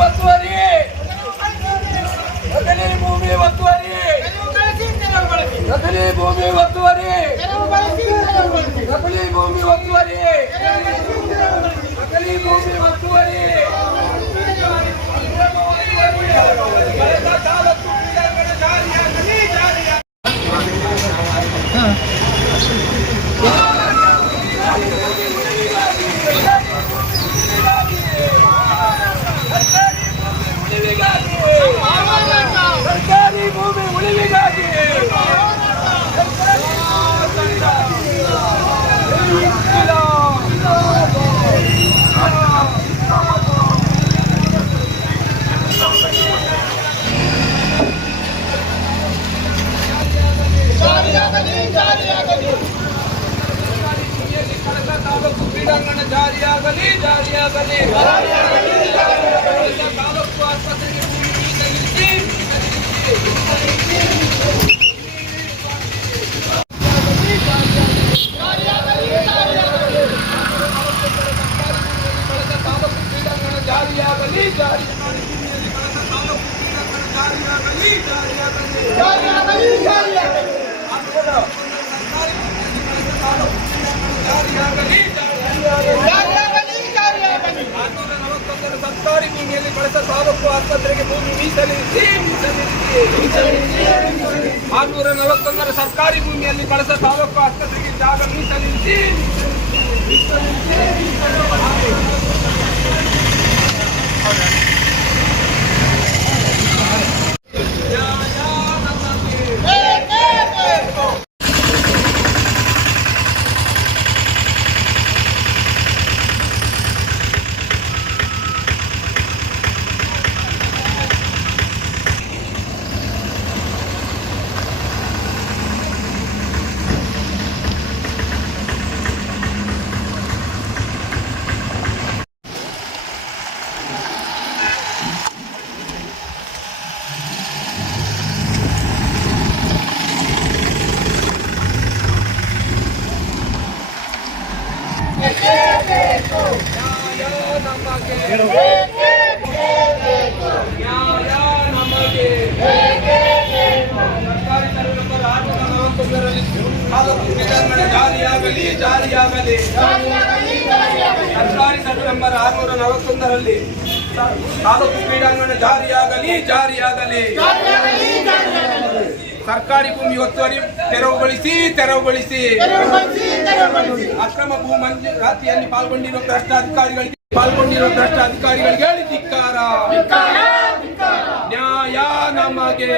ಒತ್ತುವರಿ ನಕಲಿ ಭೂಮಿ ಒತ್ತುವರಿ ನಕಲಿ ಭೂಮಿ ಒತ್ತುವರಿ ನಕಲಿ ಭೂಮಿ ಒತ್ತುವರಿ ನಕಲಿ ಭೂಮಿ ಒತ್ತುವರಿ ತಾಲೂಕು ಕ್ರೀಡಾಂಗಣ ಜಾರಿಯಾಗಲಿ ಜಾರಿಯಾಗಲಿ ಉಳಿವಿಗಾಗಿ ಸರ್ಕಾರಿ ಭೂಮಿ ಉಳಿವಿಗಾಗಿ ತಾಲೂಕು ಕ್ರೀಡಾಂಗಣ ಜಾರಿಯಾಗಲಿ ಜಾರಿಯಾಗಲಿ ತಾಲೂಕು ಆಸ್ಪತ್ರೆಗೆ ಭೂಮಿ ಮೀಸಲಿರಿಸಿ, ತಾಲೂಕು ಕ್ರೀಡಾಂಗಣ ಜಾರಿಯಾಗಲಿ ಜಾರಿಯಾಗಲಿ ತಾಲೂಕು ಕ್ರೀಡಾಂಗಣ ಜಾರಿಯಾಗಲಿ ಜಾರಿಯಾಗಲಿ ಜಾರಿಯಾಗಲಿ ಆರ್ನೂರ ನಲವತ್ತೊಂದರ ಸರ್ಕಾರಿ ಭೂಮಿಯಲ್ಲಿ ಬಳಸ ತಾಲೂಕು ಆಸ್ಪತ್ರೆಗೆ ಭೂಮಿ ಮೀಸಲಿರಿಸಿ ಮೀಸಲಿರಿಸಿ ಆರ್ನೂರ ನಲವತ್ತೊಂದರ ಸರ್ಕಾರಿ ಭೂಮಿಯಲ್ಲಿ ಬಳಸ ತಾಲೂಕು ಆಸ್ಪತ್ರೆಗೆ ಜಾಗ ಮೀಸಲಿರಿಸಿ ನ್ಯಾಯ ನಮಗೆ ನ್ಯಾಯ ನಮಗೆ ಸರ್ಕಾರಿ ಸರ್ವೆ ನಂಬರ್ ಆರುನೂರ ನಲವತ್ತೊಂದರಲ್ಲಿ ತಾಲೂಕು ಕ್ರೀಡಾಂಗಣ ಜಾರಿಯಾಗಲಿ ಜಾರಿಯಾಗಲಿ ಸರ್ಕಾರಿ ಸರ್ವೆ ನಂಬರ್ ಆರುನೂರ ನಲವತ್ತೊಂದರಲ್ಲಿ ತಾಲೂಕು ಕ್ರೀಡಾಂಗಣ ಜಾರಿಯಾಗಲಿ ಜಾರಿಯಾಗಲಿ ಸರ್ಕಾರಿ ಭೂಮಿ ಒತ್ತುವರಿ ತೆರವುಗೊಳಿಸಿ ತೆರವುಗೊಳಿಸಿ ಅಕ್ರಮ ಭೂ ಮಂಜೂರಾತಿಯಲ್ಲಿ ಪಾಲ್ಗೊಂಡಿರುವ ಭ್ರಷ್ಟಾಧಿಕಾರಿಗಳಿಗೆ ಪಾಲ್ಗೊಂಡಿರುವ ಭ್ರಷ್ಟಾಧಿಕಾರಿಗಳಿಗೆ ಹೇಳಿ ಧಿಕ್ಕಾರ. ನ್ಯಾಯ ನಮಗೆ.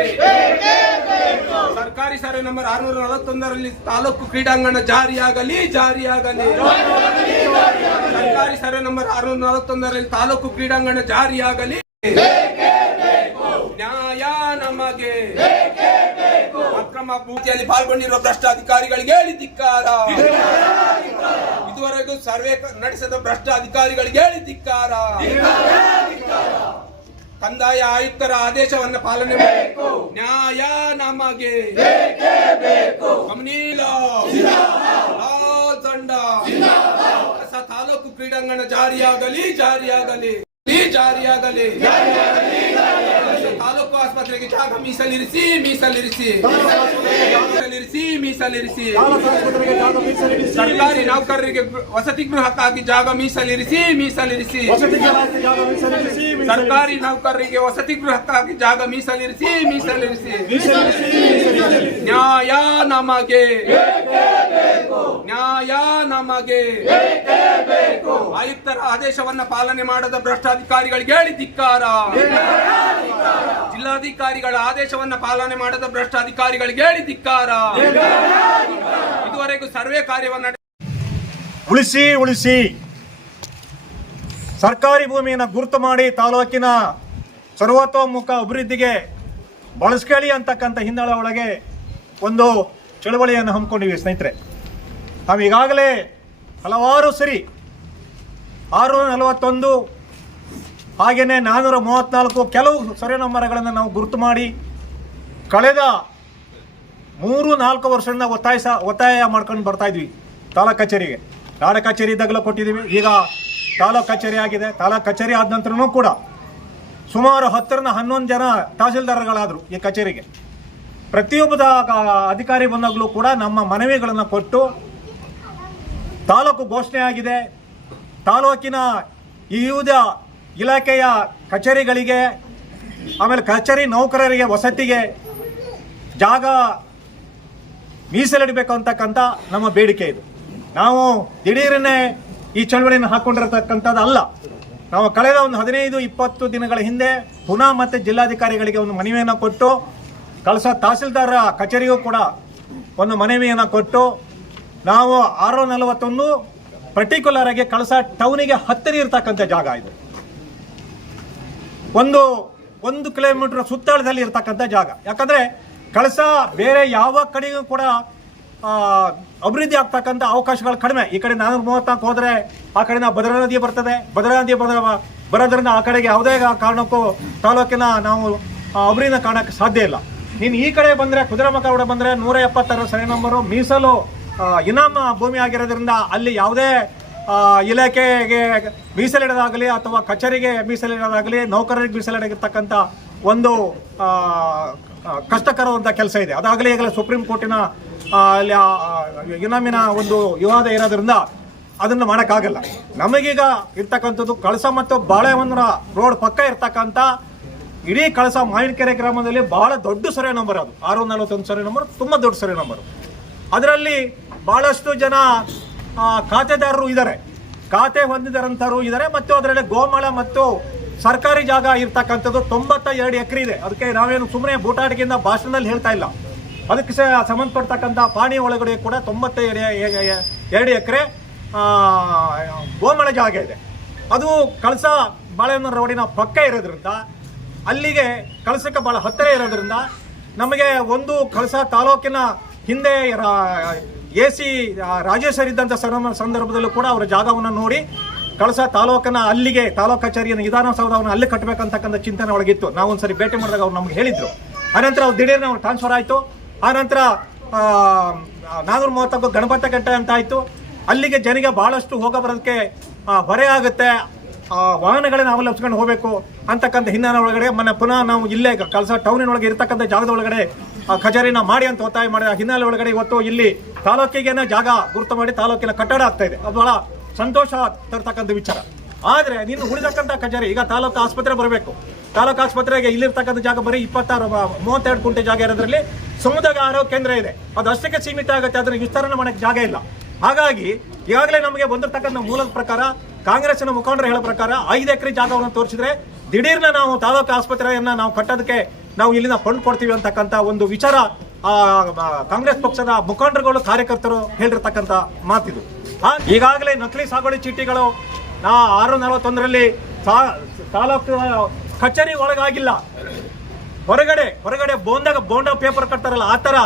ಸರ್ಕಾರಿ ಸಾರಿ ನಂಬರ್ ಆರ್ನೂರ ನಲವತ್ತೊಂದರಲ್ಲಿ ತಾಲೂಕು ಕ್ರೀಡಾಂಗಣ ಜಾರಿಯಾಗಲಿ ಜಾರಿಯಾಗಲಿ. ಸರ್ಕಾರಿ ಸಾರಿ ನಂಬರ್ ಆರ್ನೂರ ನಲವತ್ತೊಂದರಲ್ಲಿ ತಾಲೂಕು ಕ್ರೀಡಾಂಗಣ ಜಾರಿಯಾಗಲಿ. ನ್ಯಾಯ ನಮಗೆ. ಭೂತಿಯಲ್ಲಿ ಪಾಲ್ಗೊಂಡಿರುವ ಭ್ರಷ್ಟಾಧಿಕಾರಿಗಳಿಗೆ ಹೇಳಿ ಧಿಕ್ಕಾರ ಇದುವರೆಗೂ ಸರ್ವೆ ನಡೆಸಿದ ಭ್ರಷ್ಟ ಅಧಿಕಾರಿಗಳಿಗೆ ಹೇಳಿ ಧಿಕ್ಕಾರ ಕಂದಾಯ ಆಯುಕ್ತರ ಆದೇಶವನ್ನು ಪಾಲನೆ ಮಾಡಬೇಕು. ನ್ಯಾಯ ನಮಗೆ. ತಾಲೂಕು ಕ್ರೀಡಾಂಗಣ ಜಾರಿಯಾಗಲಿ ಜಾರಿಯಾಗಲಿ ಜಾರಿಯಾಗಲಿ. ತಾಲೂಕು ಆಸ್ಪತ್ರೆಗೆ ಜಾಗ ಮೀಸಲಿರಿಸಿ ಮೀಸಲಿರಿಸಿ. ಮೀಸಲಿರಿಸಿ ಮೀಸಲಿರಿಸಿ. ಸರ್ಕಾರಿ ನೌಕರರಿಗೆ ವಸತಿ ಗೃಹಕ್ಕಾಗಿ ಜಾಗ ಮೀಸಲಿರಿಸಿ ಮೀಸಲಿರಿಸಿ. ಸರ್ಕಾರಿ ನೌಕರರಿಗೆ ವಸತಿ ಗೃಹಕ್ಕಾಗಿ ಜಾಗ ಮೀಸಲಿರಿಸಿ ಮೀಸಲಿರಿಸಿ. ನ್ಯಾಯ ನಮಗೆ. ನ್ಯಾಯ ನಮಗೆ. ಆಯುಕ್ತರ ಆದೇಶವನ್ನ ಪಾಲನೆ ಮಾಡದ ಭ್ರಷ್ಟಾಧಿಕಾರಿಗಳಿಗೆ ಹೇಳಿ ಧಿಕ್ಕಾರ ಜಿಲ್ಲಾಧಿಕಾರಿಗಳ ಆದೇಶವನ್ನ ಪಾಲನೆ ಮಾಡದ ಭ್ರಷ್ಟಾಧಿಕಾರಿಗಳಿಗೆ ಹೇಳಿ ಧಿಕ್ಕಾರ. ಇದುವರೆಗೂ ಸರ್ವೆ ಕಾರ್ಯವನ್ನ ಉಳಿಸಿ ಉಳಿಸಿ. ಸರ್ಕಾರಿ ಭೂಮಿಯನ್ನು ಗುರುತು ಮಾಡಿ ತಾಲೂಕಿನ ಸರ್ವತೋಮುಖ ಅಭಿವೃದ್ಧಿಗೆ ಬಳಸ್ಕೊಳ್ಳಿ ಅಂತಕ್ಕಂಥ ಹಿನ್ನೆಲೆ ಒಳಗೆ ಒಂದು ಚಳವಳಿಯನ್ನು ಹಮ್ಮಿಕೊಂಡಿವಿ ಸ್ನೇಹಿತರೆ. ನಾವು ಈಗಾಗಲೇ ಹಲವಾರು ಸರಿ ಆರುನೂರ ನಲವತ್ತೊಂದು ಹಾಗೆಯೇ ನಾನ್ನೂರ ಮೂವತ್ತ್ನಾಲ್ಕು ಕೆಲವು ಸರಿನ ಮರಗಳನ್ನು ನಾವು ಗುರುತು ಮಾಡಿ ಕಳೆದ ಮೂರು, ನಾಲ್ಕು ವರ್ಷದಿಂದ ಒತ್ತಾಯಿಸ, ಒತ್ತಾಯ ಮಾಡ್ಕೊಂಡು ಬರ್ತಾ ಇದ್ವಿ ತಾಲೂಕು ಕಚೇರಿಗೆ. ತಾಲೂಕು ಕಚೇರಿ ಇದ್ದಾಗಲೂ ಕೊಟ್ಟಿದ್ದೀವಿ. ಈಗ ತಾಲೂಕು ಕಚೇರಿ ಆಗಿದೆ. ತಾಲೂಕು ಕಚೇರಿ ಆದ ನಂತರನೂ ಕೂಡ ಸುಮಾರು ಹತ್ತರಿಂದ ಹನ್ನೊಂದು ಜನ ತಹಸೀಲ್ದಾರ್ಗಳಾದರು ಈ ಕಚೇರಿಗೆ. ಪ್ರತಿಯೊಬ್ಬ ಅಧಿಕಾರಿ ಬಂದಾಗಲೂ ಕೂಡ ನಮ್ಮ ಮನವಿಗಳನ್ನು ಕೊಟ್ಟು ತಾಲೂಕು ಘೋಷಣೆ ಆಗಿದೆ. ತಾಲೂಕಿನ ಈ ವಿವಿಧ ಇಲಾಖೆಯ ಕಚೇರಿಗಳಿಗೆ, ಆಮೇಲೆ ಕಚೇರಿ ನೌಕರರಿಗೆ, ವಸತಿಗೆ ಜಾಗ ಮೀಸಲಿಡಬೇಕು ಅಂತಕ್ಕಂಥ ನಮ್ಮ ಬೇಡಿಕೆ ಇದು. ನಾವು ದಿಢೀರನ್ನೇ ಈ ಚಳವಳಿಯನ್ನು ಹಾಕ್ಕೊಂಡಿರತಕ್ಕಂಥದ್ದು ಅಲ್ಲ. ನಾವು ಕಳೆದ ಒಂದು ಹದಿನೈದು, ಇಪ್ಪತ್ತು ದಿನಗಳ ಹಿಂದೆ ಪುನಃ ಮತ್ತೆ ಜಿಲ್ಲಾಧಿಕಾರಿಗಳಿಗೆ ಒಂದು ಮನವಿಯನ್ನು ಕೊಟ್ಟು, ಕಳಸ ತಹಸೀಲ್ದಾರ ಕಚೇರಿಗೂ ಕೂಡ ಒಂದು ಮನವಿಯನ್ನು ಕೊಟ್ಟು, ನಾವು ಆರು ನಲವತ್ತೊಂದು ಪರ್ಟಿಕ್ಯುಲರ್ ಆಗಿ ಕಳಸ ಟೌನಿಗೆ ಹತ್ತಿರ ಇರತಕ್ಕಂಥ ಜಾಗ ಇದು. ಒಂದು ಒಂದು ಕಿಲೋಮೀಟರ್ ಸುತ್ತಳದಲ್ಲಿ ಇರತಕ್ಕಂಥ ಜಾಗ. ಯಾಕಂದ್ರೆ ಕಳಸ ಬೇರೆ ಯಾವ ಕಡೆಗೂ ಕೂಡ ಅಭಿವೃದ್ಧಿ ಆಗ್ತಕ್ಕಂಥ ಅವಕಾಶಗಳು ಕಡಿಮೆ. ಈ ಕಡೆ ನಾನೂರ ಮೂವತ್ನಾಲ್ಕು ಹೋದ್ರೆ ಆ ಕಡೆನ ಭದ್ರಾ ನದಿ ಬರ್ತದೆ. ಭದ್ರಾ ನದಿ ಬರ ಬರೋದ್ರಿಂದ ಆ ಕಡೆಗೆ ಯಾವುದೇ ಕಾರಣಕ್ಕೂ ತಾಲೂಕಿನ ನಾವು ಅಭಿವೃದ್ಧಿನ ಕಾಣೋಕ್ಕೆ ಸಾಧ್ಯ ಇಲ್ಲ. ನೀನು ಈ ಕಡೆ ಬಂದರೆ, ಕುದುರೆಮುಖ ಕೂಡ ಬಂದರೆ ನೂರ ಎಪ್ಪತ್ತಾರು ಸರಿ ನಂಬರು ಮೀಸಲು ಇನಾಮ ಭೂಮಿ ಆಗಿರೋದ್ರಿಂದ ಅಲ್ಲಿ ಯಾವುದೇ ಇಲಾಖೆಗೆ ಮೀಸಲಿಡೋದಾಗಲಿ ಅಥವಾ ಕಚೇರಿಗೆ ಮೀಸಲಿಡೋದಾಗಲಿ ನೌಕರರಿಗೆ ಮೀಸಲಿಡತಕ್ಕಂಥ ಒಂದು ಕಷ್ಟಕರವಾದ ಕೆಲಸ ಇದೆ. ಅದಾಗಲೇ ಈಗಲೇ ಸುಪ್ರೀಂ ಕೋರ್ಟಿನ ಇನಾಮಿನ ಒಂದು ವಿವಾದ ಇರೋದ್ರಿಂದ ಅದನ್ನು ಮಾಡೋಕ್ಕಾಗಲ್ಲ. ನಮಗೀಗ ಇರ್ತಕ್ಕಂಥದ್ದು ಕಳಸ ಮತ್ತು ಬಾಳೆಹೊನ್ನೂರ ರೋಡ್ ಪಕ್ಕ ಇರ್ತಕ್ಕಂಥ ಇಡೀ ಕಳಸ ಮಾವಿನಕೆರೆ ಗ್ರಾಮದಲ್ಲಿ ಬಹಳ ದೊಡ್ಡ ಸರ್ವೆ ನಂಬರ್ ಅದು. ಆರು ನಲವತ್ತೊಂದು ಸರ್ವೆ ನಂಬರ್, ತುಂಬ ದೊಡ್ಡ ಸರ್ವೆ ನಂಬರು. ಅದರಲ್ಲಿ ಬಹಳಷ್ಟು ಜನ ಖಾತೆದಾರರು ಇದ್ದಾರೆ. ಖಾತೆ ಹೊಂದಿದಾರಂಥವ್ರು ಇದ್ದಾರೆ ಮತ್ತು ಅದರಲ್ಲಿ ಗೋಮಾಳ ಮತ್ತು ಸರ್ಕಾರಿ ಜಾಗ ಇರ್ತಕ್ಕಂಥದ್ದು ತೊಂಬತ್ತ ಎರಡು ಎಕರೆ ಇದೆ. ಅದಕ್ಕೆ ನಾವೇನು ಸುಮ್ಮನೆ ಬೂಟಾಟಿಕೆಯಿಂದ ಭಾಷಣದಲ್ಲಿ ಹೇಳ್ತಾ ಇಲ್ಲ. ಅದಕ್ಕೆ ಸಹ ಸಂಬಂಧಪಡ್ತಕ್ಕಂಥ ಪಾಣಿ ಒಳಗಡೆ ಕೂಡ ತೊಂಬತ್ತ ಎರಡು ಎಕರೆ ಗೋಮಾಳ ಜಾಗ ಇದೆ. ಅದು ಕಳಸ ಬಾಳೆಹೊನ್ನೂರು ರೋಡಿನ ಪಕ್ಕ ಇರೋದ್ರಿಂದ, ಅಲ್ಲಿಗೆ ಕಳಸಕ್ಕೆ ಭಾಳ ಹತ್ತಿರ ಇರೋದ್ರಿಂದ ನಮಗೆ ಒಂದು ಕಳಸ ತಾಲೂಕಿನ ಹಿಂದೆ ಎ ಸಿ ರಾಜೇಶ್ವರ್ ಇದ್ದಂಥ ಸಂದರ್ಭದಲ್ಲೂ ಕೂಡ ಅವರ ಜಾಗವನ್ನು ನೋಡಿ ಕಳಸ ತಾಲೂಕನ್ನ ಅಲ್ಲಿಗೆ, ತಾಲೂಕು ಕಚೇರಿಯನ್ನು ವಿಧಾನಸೌಧವನ್ನು ಅಲ್ಲಿ ಕಟ್ಟಬೇಕಂತಕ್ಕಂಥ ಚಿಂತನೆ ಒಳಗಿತ್ತು ನಾವು ಒಂದ್ಸರಿ ಭೇಟಿ ಮಾಡಿದಾಗ ಅವ್ರು ನಮ್ಗೆ ಹೇಳಿದ್ರು. ಆನಂತರ ಅವ್ರು ದಿಢೀರ್ನ ಅವ್ರು ಟ್ರಾನ್ಸ್ಫರ್ ಆಯಿತು. ಆನಂತರ ನಾನೂರ ಮೂವತ್ತೊಂದು ಗಣಪತ ಕಟ್ಟೆ ಅಂತ ಆಯಿತು. ಅಲ್ಲಿಗೆ ಜನರಿಗೆ ಭಾಳಷ್ಟು ಹೋಗ ಬರೋದಕ್ಕೆ ಹೊರೆ ಆಗುತ್ತೆ. ವಾಹನಗಳನ್ನ ಅವಲಂಬಿಸ್ಕೊಂಡು ಹೋಗಬೇಕು ಅಂತಕ್ಕಂಥ ಹಿನ್ನೆಲೆ ಒಳಗಡೆ ಮನೆ ಪುನಃ ನಾವು ಇಲ್ಲೇ ಕಳಸ ಟೌನಿನೊಳಗೆ ಇರತಕ್ಕಂಥ ಜಾಗದ ಒಳಗಡೆ ಕಚೇರಿನ ಮಾಡಿ ಅಂತ ಒತ್ತಾಯ ಮಾಡಿದ ಹಿನ್ನೆಲೆ ಒಳಗಡೆ ಇವತ್ತು ಇಲ್ಲಿ ತಾಲೂಕಿಗೇನೆ ಜಾಗ ಗುರುತು ಮಾಡಿ ತಾಲೂಕಿನ ಕಟ್ಟಡ ಆಗ್ತಾ ಇದೆ. ಅದು ಬಹಳ ಸಂತೋಷ ತರ್ತಕ್ಕಂಥ ವಿಚಾರ. ಆದರೆ ನೀನು ಉಳಿದಕ್ಕಂಥ ಕಚೇರಿ ಈಗ ತಾಲೂಕು ಆಸ್ಪತ್ರೆ ಬರಬೇಕು. ತಾಲೂಕು ಆಸ್ಪತ್ರೆಗೆ ಇಲ್ಲಿರ್ತಕ್ಕಂಥ ಜಾಗ ಬರೀ ಇಪ್ಪತ್ತಾರು ಮೂವತ್ತೆರಡು ಕುಂಟೆ ಜಾಗ ಇರೋದ್ರಲ್ಲಿ ಸಮುದಾಯ ಆರೋಗ್ಯ ಕೇಂದ್ರ ಇದೆ. ಅದು ಅಷ್ಟಕ್ಕೆ ಸೀಮಿತ ಆಗುತ್ತೆ, ಅದನ್ನು ವಿಸ್ತರಣೆ ಮಾಡಕ್ಕೆ ಜಾಗ ಇಲ್ಲ. ಹಾಗಾಗಿ ಈಗಾಗಲೇ ನಮಗೆ ಬಂದಿರತಕ್ಕಂಥ ಮೂಲದ ಪ್ರಕಾರ ಕಾಂಗ್ರೆಸ್ನ ಮುಖಂಡರು ಹೇಳೋ ಪ್ರಕಾರ ಐದು ಎಕರೆ ಜಾಗವನ್ನು ತೋರಿಸಿದ್ರೆ ದಿಢೀರ್ನ ನಾವು ತಾಲೂಕು ಆಸ್ಪತ್ರೆಯನ್ನ ನಾವು ಕಟ್ಟೋದಕ್ಕೆ ನಾವು ಇಲ್ಲಿನ ಫಂಡ್ ಕೊಡ್ತೀವಿ ಅಂತಕ್ಕಂಥ ಒಂದು ವಿಚಾರ ಕಾಂಗ್ರೆಸ್ ಪಕ್ಷದ ಮುಖಂಡರುಗಳು, ಕಾರ್ಯಕರ್ತರು ಹೇಳಿರ್ತಕ್ಕಂಥ ಮಾತಿದು. ಈಗಾಗಲೇ ನಕಲಿ ಸಾಗುವಳಿ ಚೀಟಿಗಳು ಆರು ನಲವತ್ತೊಂದರಲ್ಲಿ ತಾಲೂಕು ಕಚೇರಿ ಒಳಗಾಗಿಲ್ಲ. ಹೊರಗಡೆ ಹೊರಗಡೆ ಬೋಂಡಾಗ ಬೋಂಡ ಪೇಪರ್ ಕಟ್ತಾರಲ್ಲ, ಆ ಥರ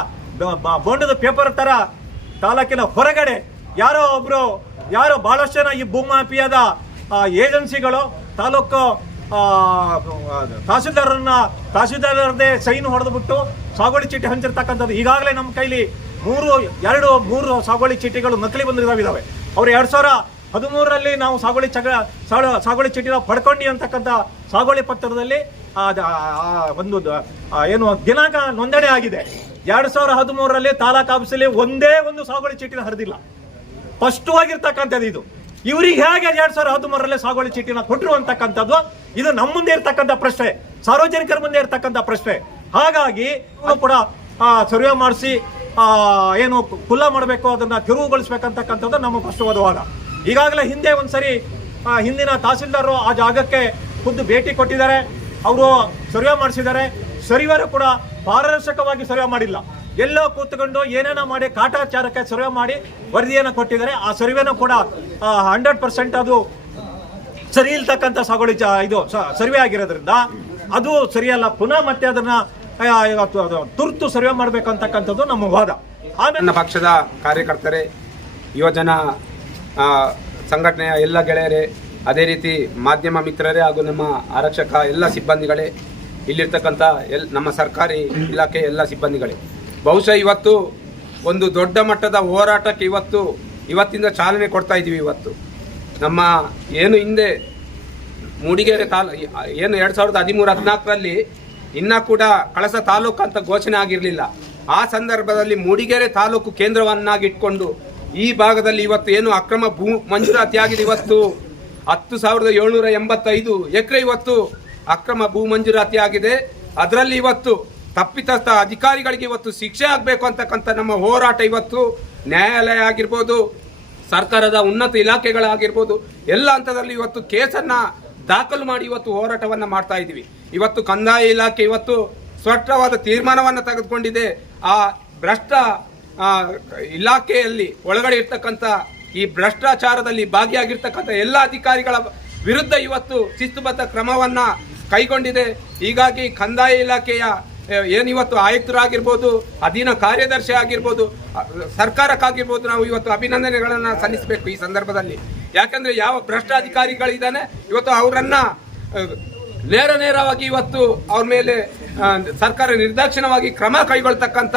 ಬೋಂಡದ ಪೇಪರ್ ತರ ತಾಲೂಕಿನ ಹೊರಗಡೆ ಯಾರೋ ಒಬ್ರು, ಯಾರೋ ಬಹಳಷ್ಟು ಜನ ಈ ಭೂಮಾಫಿಯಾದ ಏಜೆನ್ಸಿಗಳು, ತಾಲೂಕು ತಹಸೀಲ್ದಾರರನ್ನ, ತಹಸೀಲ್ದಾರರದೇ ಸೈನ್ ಹೊಡೆದುಬಿಟ್ಟು ಸಾಗುವಳಿ ಚೀಟಿ ಹಂಚಿರ್ತಕ್ಕಂಥದ್ದು. ಈಗಾಗಲೇ ನಮ್ಮ ಕೈಲಿ ಮೂರು, ಎರಡು, ಮೂರು ಸಾಗುವಳಿ ಚೀಟಿಗಳು ನಕಲಿ ಬಂದಿದ್ದಾವೆ ಅವರು ಎರಡು ಸಾವಿರ ಹದಿಮೂರರಲ್ಲಿ ನಾವು ಸಾಗುವಳಿ ಚಗ ಸಾಗುವಳಿ ಚೀಟಿನ ಪಡ್ಕೊಂಡಿ ಅಂತಕ್ಕಂಥ ಸಾಗುವಳಿ ಪತ್ರದಲ್ಲಿ ಒಂದು ಏನು ದಿನಾಂಕ ನೋಂದಣಿ ಆಗಿದೆ. ಎರಡು ಸಾವಿರ ಹದಿಮೂರರಲ್ಲಿ ತಾಲೂಕು ಆಫೀಸಲ್ಲಿ ಒಂದೇ ಒಂದು ಸಾಗುವಳಿ ಚೀಟಿನ ಹರಿದಿಲ್ಲ. ಸ್ಪಷ್ಟವಾಗಿರ್ತಕ್ಕಂಥದ್ದು ಇದು. ಇವ್ರಿಗೆ ಹೇಗೆ ಎರಡ್ ಸಾವಿರ ಹದಿಮೂರಲ್ಲೇ ಸಾಗುವಳಿ ಚೀಟಿನ ಕೊಟ್ಟರು ಅಂತಕ್ಕಂಥದ್ದು ಇದು ನಮ್ಮ ಮುಂದೆ ಇರ್ತಕ್ಕಂಥ ಪ್ರಶ್ನೆ. ಸಾರ್ವಜನಿಕರ ಮುಂದೆ ಇರ್ತಕ್ಕಂಥ ಪ್ರಶ್ನೆ. ಹಾಗಾಗಿ ಕೂಡ ಸರ್ವೆ ಮಾಡಿಸಿ ಏನು ಕುಲ್ಲ ಮಾಡಬೇಕು, ಅದನ್ನ ತಿರುವುಗೊಳಿಸ್ಬೇಕಂತಕ್ಕಂಥದ್ದು ನಮ್ಮ ಪ್ರಶ್ನವಾದ ವಾದ. ಈಗಾಗಲೇ ಹಿಂದೆ ಒಂದ್ಸರಿ ಹಿಂದಿನ ತಹಸೀಲ್ದಾರರು ಆ ಜಾಗಕ್ಕೆ ಖುದ್ದು ಭೇಟಿ ಕೊಟ್ಟಿದ್ದಾರೆ. ಅವರು ಸರ್ವೆ ಮಾಡಿಸಿದ್ದಾರೆ. ಸರಿವರು ಕೂಡ ಪಾರದರ್ಶಕವಾಗಿ ಸರ್ವೆ ಮಾಡಿಲ್ಲ. ಎಲ್ಲೋ ಕೂತ್ಕೊಂಡು ಏನೇನೋ ಮಾಡಿ, ಕಾಟಾಚಾರಕ್ಕೆ ಸರ್ವೆ ಮಾಡಿ ವರದಿಯನ್ನು ಕೊಟ್ಟಿದ್ದಾರೆ. ಆ ಸರ್ವೆನೂ ಕೂಡ ಹಂಡ್ರೆಡ್ ಪರ್ಸೆಂಟ್ ಅದು ಸರಿ ಇಲ್ತಕ್ಕಂಥ ಸಾಗುವಳಿ ಚ- ಇದು ಸರ್ವೆ ಆಗಿರೋದ್ರಿಂದ ಅದು ಸರಿಯಲ್ಲ. ಪುನಃ ಮತ್ತೆ ಅದನ್ನ ತುರ್ತು ಸರ್ವೆ ಮಾಡ್ಬೇಕಂತಕ್ಕಂಥದ್ದು ನಮ್ಮ ವಾದ. ನನ್ನ ಪಕ್ಷದ ಕಾರ್ಯಕರ್ತರೇ, ಯುವಜನ ಸಂಘಟನೆಯ ಎಲ್ಲ ಗೆಳೆಯರೇ, ಅದೇ ರೀತಿ ಮಾಧ್ಯಮ ಮಿತ್ರರೇ ಹಾಗೂ ನಮ್ಮ ಆರಕ್ಷಕ ಎಲ್ಲ ಸಿಬ್ಬಂದಿಗಳೇ, ಇಲ್ಲಿರ್ತಕ್ಕಂಥ ಎಲ್, ನಮ್ಮ ಸರ್ಕಾರಿ ಇಲಾಖೆ ಎಲ್ಲ ಸಿಬ್ಬಂದಿಗಳೇ ಬಹುಶಃ ಇವತ್ತು ಒಂದು ದೊಡ್ಡ ಮಟ್ಟದ ಹೋರಾಟಕ್ಕೆ ಇವತ್ತು, ಇವತ್ತಿಂದ ಚಾಲನೆ ಕೊಡ್ತಾ ಇದ್ದೀವಿ ಇವತ್ತು. ನಮ್ಮ ಏನು ಹಿಂದೆ ಮೂಡಿಗೆರೆ ತಾಲೂ, ಏನು ಎರಡು ಸಾವಿರದ ಹದಿಮೂರು ಹದಿನಾಲ್ಕರಲ್ಲಿ ಇನ್ನೂ ಕೂಡ ಕಳಸ ತಾಲೂಕು ಅಂತ ಘೋಷಣೆ ಆಗಿರಲಿಲ್ಲ. ಆ ಸಂದರ್ಭದಲ್ಲಿ ಮೂಡಿಗೆರೆ ತಾಲೂಕು ಕೇಂದ್ರವನ್ನಾಗಿಟ್ಕೊಂಡು ಈ ಭಾಗದಲ್ಲಿ ಇವತ್ತು ಏನು ಅಕ್ರಮ ಭೂ ಮಂಜೂರಾತಿ ಆಗಿದೆ ಇವತ್ತು. ಹತ್ತು ಸಾವಿರದ ಏಳ್ನೂರ ಎಂಬತ್ತೈದು ಎಕರೆ ಇವತ್ತು ಅಕ್ರಮ ಭೂ ಮಂಜೂರಾತಿ ಆಗಿದೆ ಅದರಲ್ಲಿ ಇವತ್ತು ತಪ್ಪಿತಸ್ಥ ಅಧಿಕಾರಿಗಳಿಗೆ ಇವತ್ತು ಶಿಕ್ಷೆ ಆಗಬೇಕು ಅಂತಕ್ಕಂಥ ನಮ್ಮ ಹೋರಾಟ ಇವತ್ತು ನ್ಯಾಯಾಲಯ ಆಗಿರ್ಬೋದು, ಸರ್ಕಾರದ ಉನ್ನತ ಇಲಾಖೆಗಳಾಗಿರ್ಬೋದು, ಎಲ್ಲ ಹಂತದಲ್ಲಿ ಇವತ್ತು ಕೇಸನ್ನು ದಾಖಲು ಮಾಡಿ ಇವತ್ತು ಹೋರಾಟವನ್ನು ಮಾಡ್ತಾ ಇದ್ದೀವಿ. ಇವತ್ತು ಕಂದಾಯ ಇಲಾಖೆ ಇವತ್ತು ಸ್ಪಷ್ಟವಾದ ತೀರ್ಮಾನವನ್ನು ತೆಗೆದುಕೊಂಡಿದೆ. ಆ ಭ್ರಷ್ಟ ಇಲಾಖೆಯಲ್ಲಿ ಒಳಗಡೆ ಇರ್ತಕ್ಕಂಥ ಈ ಭ್ರಷ್ಟಾಚಾರದಲ್ಲಿ ಭಾಗಿಯಾಗಿರ್ತಕ್ಕಂಥ ಎಲ್ಲ ಅಧಿಕಾರಿಗಳ ವಿರುದ್ಧ ಇವತ್ತು ಶಿಸ್ತುಬದ್ಧ ಕ್ರಮವನ್ನು ಕೈಗೊಂಡಿದೆ. ಹೀಗಾಗಿ ಕಂದಾಯ ಇಲಾಖೆಯ ಆ, ಇವತ್ತು ಆಯುಕ್ತರಾಗಿರ್ಬೋದು ಅಧೀನ ಕಾರ್ಯದರ್ಶಿ ಆಗಿರ್ಬೋದು ಸರ್ಕಾರಕ್ಕಾಗಿರ್ಬೋದು ನಾವು ಇವತ್ತು ಅಭಿನಂದನೆಗಳನ್ನು ಸಲ್ಲಿಸಬೇಕು ಈ ಸಂದರ್ಭದಲ್ಲಿ. ಯಾಕಂದ್ರೆ ಯಾವ ಭ್ರಷ್ಟ ಅಧಿಕಾರಿಗಳಿದ್ದಾನೆ ಇವತ್ತು ಅವರನ್ನ ನೇರ ನೇರವಾಗಿ ಇವತ್ತು ಅವ್ರ ಮೇಲೆ ಸರ್ಕಾರ ನಿರ್ದಾಕ್ಷಿಣ್ಯವಾಗಿ ಕ್ರಮ ಕೈಗೊಳ್ತಕ್ಕಂಥ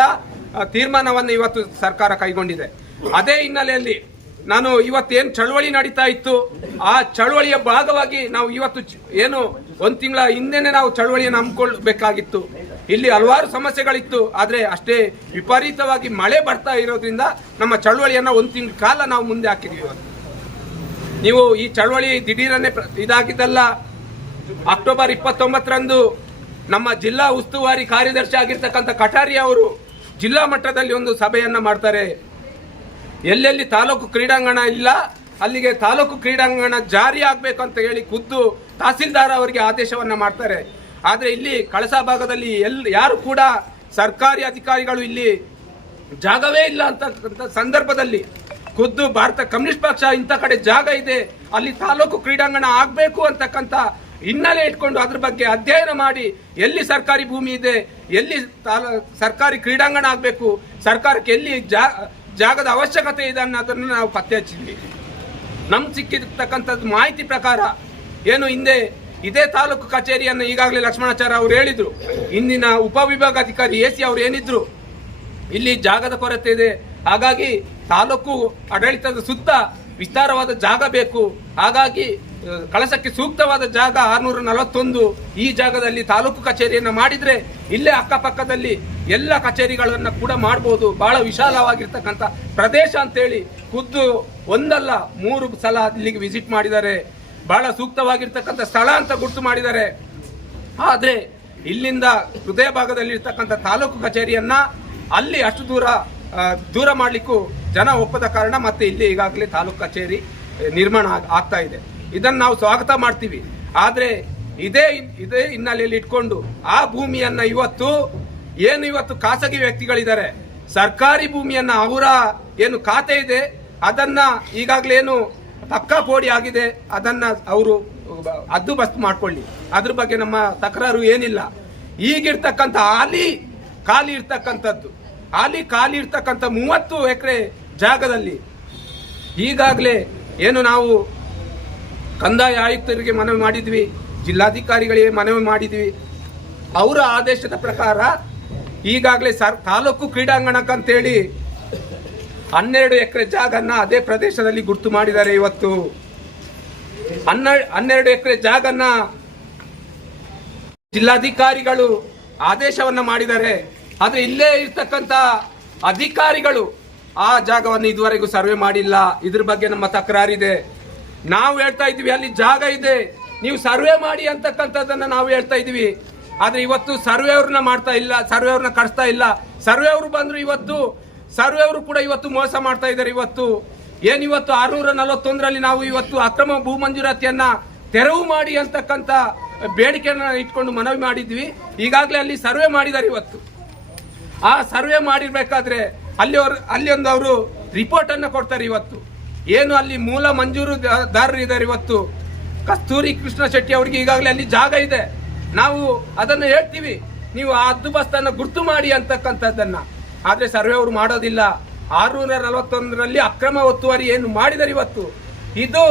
ತೀರ್ಮಾನವನ್ನು ಇವತ್ತು ಸರ್ಕಾರ ಕೈಗೊಂಡಿದೆ. ಅದೇ ಹಿನ್ನೆಲೆಯಲ್ಲಿ ನಾನು ಇವತ್ತೇನು ಚಳವಳಿ ನಡೀತಾ ಇತ್ತು ಆ ಚಳವಳಿಯ ಭಾಗವಾಗಿ ನಾವು ಇವತ್ತು ಏನು ಒಂದು ತಿಂಗಳ ಹಿಂದೆನೆ ನಾವು ಚಳವಳಿಯನ್ನು ಹಮ್ಮಿಕೊಳ್ಬೇಕಾಗಿತ್ತು. ಇಲ್ಲಿ ಹಲವಾರು ಸಮಸ್ಯೆಗಳಿತ್ತು. ಆದರೆ ಅಷ್ಟೇ ವಿಪರೀತವಾಗಿ ಮಳೆ ಬರ್ತಾ ಇರೋದ್ರಿಂದ ನಮ್ಮ ಚಳವಳಿಯನ್ನ ಒಂದು ತಿಂಗಳ ಕಾಲ ನಾವು ಮುಂದೆ ಹಾಕಿದ್ವಿ ನೀವು ಈ ಚಳವಳಿ ದಿಢೀರನೆ ಪ್ರ- ಇದಾಗಿದ್ದಲ್ಲ. ಅಕ್ಟೋಬರ್ ಇಪ್ಪತ್ತೊಂಬತ್ತರಂದು ನಮ್ಮ ಜಿಲ್ಲಾ ಉಸ್ತುವಾರಿ ಕಾರ್ಯದರ್ಶಿ ಆಗಿರ್ತಕ್ಕಂಥ ಕಟಾರಿ ಅವರು ಜಿಲ್ಲಾ ಮಟ್ಟದಲ್ಲಿ ಒಂದು ಸಭೆಯನ್ನ ಮಾಡ್ತಾರೆ. ಎಲ್ಲೆಲ್ಲಿ ತಾಲೂಕು ಕ್ರೀಡಾಂಗಣ ಇಲ್ಲ, ಅಲ್ಲಿಗೆ ತಾಲೂಕು ಕ್ರೀಡಾಂಗಣ ಜಾರಿ ಆಗಬೇಕು ಅಂತ ಹೇಳಿ ಖುದ್ದು ತಹಸೀಲ್ದಾರ್ ಅವರಿಗೆ ಆದೇಶವನ್ನ ಮಾಡ್ತಾರೆ. ಆದ್ರೆ ಇಲ್ಲಿ ಕಳಸಾ ಭಾಗದಲ್ಲಿ ಎಲ್ ಯಾರು ಕೂಡ ಸರ್ಕಾರಿ ಅಧಿಕಾರಿಗಳು ಇಲ್ಲಿ ಜಾಗವೇ ಇಲ್ಲ ಅಂತ ಸಂದರ್ಭದಲ್ಲಿ ಖುದ್ದು ಭಾರತ ಕಮ್ಯುನಿಸ್ಟ್ ಪಕ್ಷ ಇಂಥ ಕಡೆ ಜಾಗ ಇದೆ, ಅಲ್ಲಿ ತಾಲೂಕು ಕ್ರೀಡಾಂಗಣ ಆಗಬೇಕು ಅಂತಕ್ಕಂಥ ಹಿನ್ನೆಲೆ ಇಟ್ಕೊಂಡು ಅದ್ರ ಬಗ್ಗೆ ಅಧ್ಯಯನ ಮಾಡಿ ಎಲ್ಲಿ ಸರ್ಕಾರಿ ಭೂಮಿ ಇದೆ, ಎಲ್ಲಿ ತಾಲ- ಸರ್ಕಾರಿ ಕ್ರೀಡಾಂಗಣ ಆಗಬೇಕು, ಸರ್ಕಾರಕ್ಕೆ ಎಲ್ಲಿ ಜಾಗದ ಅವಶ್ಯಕತೆ ಇದೆ ಅನ್ನೋದನ್ನು ನಾವು ಪತ್ತೆ ಹಚ್ಚಿದ್ವಿ. ನಮ್ಗೆ ಸಿಕ್ಕಿರ್ತಕ್ಕಂಥದ್ದು ಮಾಹಿತಿ ಪ್ರಕಾರ ಏನು ಹಿಂದೆ ಇದೇ ತಾಲೂಕು ಕಚೇರಿಯನ್ನು ಈಗಾಗಲೇ ಲಕ್ಷ್ಮಣಾಚಾರ್ಯ ಅವರು ಹೇಳಿದ್ರು. ಇಂದಿನ ಉಪವಿಭಾಗಾಧಿಕಾರಿ ಎ ಸಿ ಅವರು ಏನಿದ್ರು, ಇಲ್ಲಿ ಜಾಗದ ಕೊರತೆ ಇದೆ. ಹಾಗಾಗಿ ತಾಲೂಕು ಆಡಳಿತದ ಸುತ್ತ ವಿಸ್ತಾರವಾದ ಜಾಗ ಬೇಕು. ಹಾಗಾಗಿ ಕಳಸಕ್ಕೆ ಸೂಕ್ತವಾದ ಜಾಗ ಆರ್ನೂರ ನಲವತ್ತೊಂದು. ಈ ಜಾಗದಲ್ಲಿ ತಾಲೂಕು ಕಚೇರಿಯನ್ನು ಮಾಡಿದ್ರೆ ಇಲ್ಲೇ ಅಕ್ಕಪಕ್ಕದಲ್ಲಿ ಎಲ್ಲ ಕಚೇರಿಗಳನ್ನು ಕೂಡ ಮಾಡ್ಬೋದು. ಬಹಳ ವಿಶಾಲವಾಗಿರ್ತಕ್ಕಂಥ ಪ್ರದೇಶ ಅಂತೇಳಿ ಖುದ್ದು ಒಂದಲ್ಲ, ಮೂರು ಸಲ ಇಲ್ಲಿಗೆ ವಿಸಿಟ್ ಮಾಡಿದ್ದಾರೆ. ಬಹಳ ಸೂಕ್ತವಾಗಿರ್ತಕ್ಕಂಥ ಸ್ಥಳ ಅಂತ ಗುರುತು ಮಾಡಿದ್ದಾರೆ. ಆದರೆ ಇಲ್ಲಿಂದ ಹೃದಯ ಭಾಗದಲ್ಲಿ ಇರ್ತಕ್ಕಂಥ ತಾಲೂಕು ಕಚೇರಿಯನ್ನ ಅಲ್ಲಿ ಅಷ್ಟು ದೂರ ದೂರ ಮಾಡಲಿಕ್ಕೂ ಜನ ಒಪ್ಪದ ಕಾರಣ ಮತ್ತೆ ಇಲ್ಲಿ ಈಗಾಗಲೇ ತಾಲೂಕು ಕಚೇರಿ ನಿರ್ಮಾಣ ಆಗ್- ಆಗ್ತಾ ಇದೆ. ಇದನ್ನು ನಾವು ಸ್ವಾಗತ ಮಾಡ್ತೀವಿ. ಆದರೆ ಇದೇ ಇದೇ ಹಿನ್ನೆಲೆಯಲ್ಲಿ ಇಟ್ಕೊಂಡು ಆ ಭೂಮಿಯನ್ನು ಇವತ್ತು, ಏನು ಇವತ್ತು ಖಾಸಗಿ ವ್ಯಕ್ತಿಗಳಿದ್ದಾರೆ, ಸರ್ಕಾರಿ ಭೂಮಿಯನ್ನು ಅವರ ಏನು ಖಾತೆ ಇದೆ, ಅದನ್ನು ಈಗಾಗಲೇ ಏನು ಪಕ್ಕಾ ಪೋಡಿ ಆಗಿದೆ, ಅದನ್ನ ಅವರು ಅದ್ದು ಬಸ್ತು ಮಾಡ್ಕೊಳ್ಳಿ. ಅದ್ರ ಬಗ್ಗೆ ನಮ್ಮ ತಕರಾರು ಏನಿಲ್ಲ. ಈಗಿರ್ತಕ್ಕಂಥ ಹಾಲಿ, ಖಾಲಿ ಇರ್ತಕ್ಕಂಥದ್ದು. ಹಾಲಿ ಖಾಲಿ ಇರ್ತಕ್ಕಂಥ ಮೂವತ್ತು ಎಕರೆ ಜಾಗದಲ್ಲಿ ಈಗಾಗಲೇ ಏನು ನಾವು ಕಂದಾಯ ಆಯುಕ್ತರಿಗೆ ಮನವಿ ಮಾಡಿದ್ವಿ, ಜಿಲ್ಲಾಧಿಕಾರಿಗಳಿಗೆ ಮನವಿ ಮಾಡಿದ್ವಿ. ಅವರ ಆದೇಶದ ಪ್ರಕಾರ ಈಗಾಗಲೇ ಸರ್, ತಾಲೂಕು ಕ್ರೀಡಾಂಗಣಕ್ಕಂತೇಳಿ ಹನ್ನೆರಡು ಎಕರೆ ಜಾಗನ್ನ ಅದೇ ಪ್ರದೇಶದಲ್ಲಿ ಗುರ್ತು ಮಾಡಿದ್ದಾರೆ ಇವತ್ತು. ಹನ್ನೆರಡು ಹನ್ನೆರಡು ಎಕರೆ ಜಾಗನ್ನ ಜಿಲ್ಲಾಧಿಕಾರಿಗಳು ಆದೇಶವನ್ನ ಮಾಡಿದ್ದಾರೆ. ಆದ್ರೆ ಇಲ್ಲೇ ಇರ್ತಕ್ಕಂಥ ಅಧಿಕಾರಿಗಳು ಆ ಜಾಗವನ್ನು ಇದುವರೆಗೂ ಸರ್ವೆ ಮಾಡಿಲ್ಲ. ಇದ್ರ ಬಗ್ಗೆ ನಮ್ಮ ತಕರಾರಿದೆ. ನಾವು ಹೇಳ್ತಾ ಇದ್ವಿ ಅಲ್ಲಿ ಜಾಗ ಇದೆ. ನೀವು ಸರ್ವೆ ಮಾಡಿ ಅಂತಕ್ಕಂಥದ್ದನ್ನ ನಾವು ಹೇಳ್ತಾ ಇದೀವಿ ಆದ್ರೆ ಇವತ್ತು ಸರ್ವೆ ಅವ್ರನ್ನ ಮಾಡ್ತಾ ಇಲ್ಲ, ಸರ್ವೆ ಅವ್ರನ್ನ ಕಳಿಸ್ತಾ ಇಲ್ಲ. ಸರ್ವೆ ಅವರು ಬಂದ್ರು ಇವತ್ತು ಸರ್ವೆ ಅವರು ಕೂಡ ಇವತ್ತು ಮೋಸ ಮಾಡ್ತಾ ಇದ್ದಾರೆ ಇವತ್ತು. ಏನಿವತ್ತು ಆರ್ನೂರ ನಲವತ್ತೊಂದರಲ್ಲಿ ನಾವು ಇವತ್ತು ಅಕ್ರಮ ಭೂ ಮಂಜೂರಾತಿಯನ್ನ ತೆರವು ಮಾಡಿ ಅಂತಕ್ಕಂಥ ಬೇಡಿಕೆಯನ್ನ ಇಟ್ಕೊಂಡು ಮನವಿ ಮಾಡಿದ್ವಿ. ಈಗಾಗಲೇ ಅಲ್ಲಿ ಸರ್ವೆ ಮಾಡಿದ್ದಾರೆ ಇವತ್ತು. ಆ ಸರ್ವೆ ಮಾಡಿರ್ಬೇಕಾದ್ರೆ ಅಲ್ಲಿ ಅವ್ರು ಅಲ್ಲಿ ಒಂದು ಅವರು ರಿಪೋರ್ಟ್ ಅನ್ನ ಕೊಡ್ತಾರೆ ಇವತ್ತು. ಏನು ಅಲ್ಲಿ ಮೂಲ ಮಂಜೂರು ದಾರರು ಇದ್ದಾರೆ ಇವತ್ತು. ಕಸ್ತೂರಿ ಕೃಷ್ಣ ಶೆಟ್ಟಿ ಅವರಿಗೆ ಈಗಾಗಲೇ ಅಲ್ಲಿ ಜಾಗ ಇದೆ. ನಾವು ಅದನ್ನು ಹೇಳ್ತೀವಿ. ನೀವು ಆ ಹದ್ದುಬಸ್ತನ್ನ ಗುರ್ತು ಮಾಡಿ ಅಂತಕ್ಕಂಥದ್ದನ್ನ. ಆದ್ರೆ ಸರ್ವೆ ಅವರು ಮಾಡೋದಿಲ್ಲ. ಆರುನೂರ ನಲವತ್ತೊಂದರಲ್ಲಿ ಅಕ್ರಮ ಒತ್ತುವರಿ ಏನು ಮಾಡಿದ್ದಾರೆ ಇವತ್ತು. ಇದು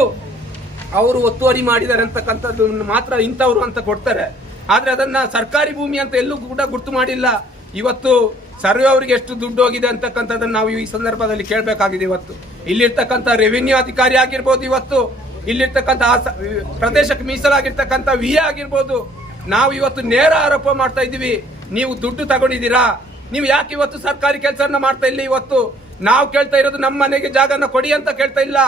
ಅವರು ಒತ್ತುವರಿ ಮಾಡಿದ್ದಾರೆ ಅಂತಕ್ಕಂಥದ್ದು ಮಾತ್ರ ಇಂಥವ್ರು ಅಂತ ಕೊಡ್ತಾರೆ. ಆದ್ರೆ ಅದನ್ನ ಸರ್ಕಾರಿ ಭೂಮಿ ಅಂತ ಎಲ್ಲೂ ಕೂಡ ಗುರ್ತು ಮಾಡಿಲ್ಲ. ಇವತ್ತು ಸರ್ವೆ ಅವರಿಗೆ ಎಷ್ಟು ದುಡ್ಡು ಹೋಗಿದೆ ಅಂತಕ್ಕಂಥದ್ದನ್ನು ನಾವು ಈ ಸಂದರ್ಭದಲ್ಲಿ ಕೇಳಬೇಕಾಗಿದೆ ಇವತ್ತು. ಇಲ್ಲಿರ್ತಕ್ಕಂಥ ರೆವಿನ್ಯೂ ಅಧಿಕಾರಿ ಆಗಿರ್ಬೋದು ಇವತ್ತು. ಇಲ್ಲಿರ್ತಕ್ಕಂಥ ಪ್ರದೇಶಕ್ಕೆ ಮೀಸಲಾಗಿರ್ತಕ್ಕಂಥ ವಿ ಆಗಿರ್ಬೋದು. ನಾವು ಇವತ್ತು ನೇರ ಆರೋಪ ಮಾಡ್ತಾ ಇದ್ದೀವಿ. ನೀವು ದುಡ್ಡು ತಗೊಂಡಿದ್ದೀರಾ? ನೀವು ಯಾಕೆ ಇವತ್ತು ಸರ್ಕಾರಿ ಕೆಲಸನ ಮಾಡ್ತಾ ಇಲ್ಲ ಇವತ್ತು? ನಾವು ಕೇಳ್ತಾ ಇರೋದು ನಮ್ಮ ಮನೆಗೆ ಜಾಗನ ಕೊಡಿ ಅಂತ ಕೇಳ್ತಾ ಇಲ್ಲ.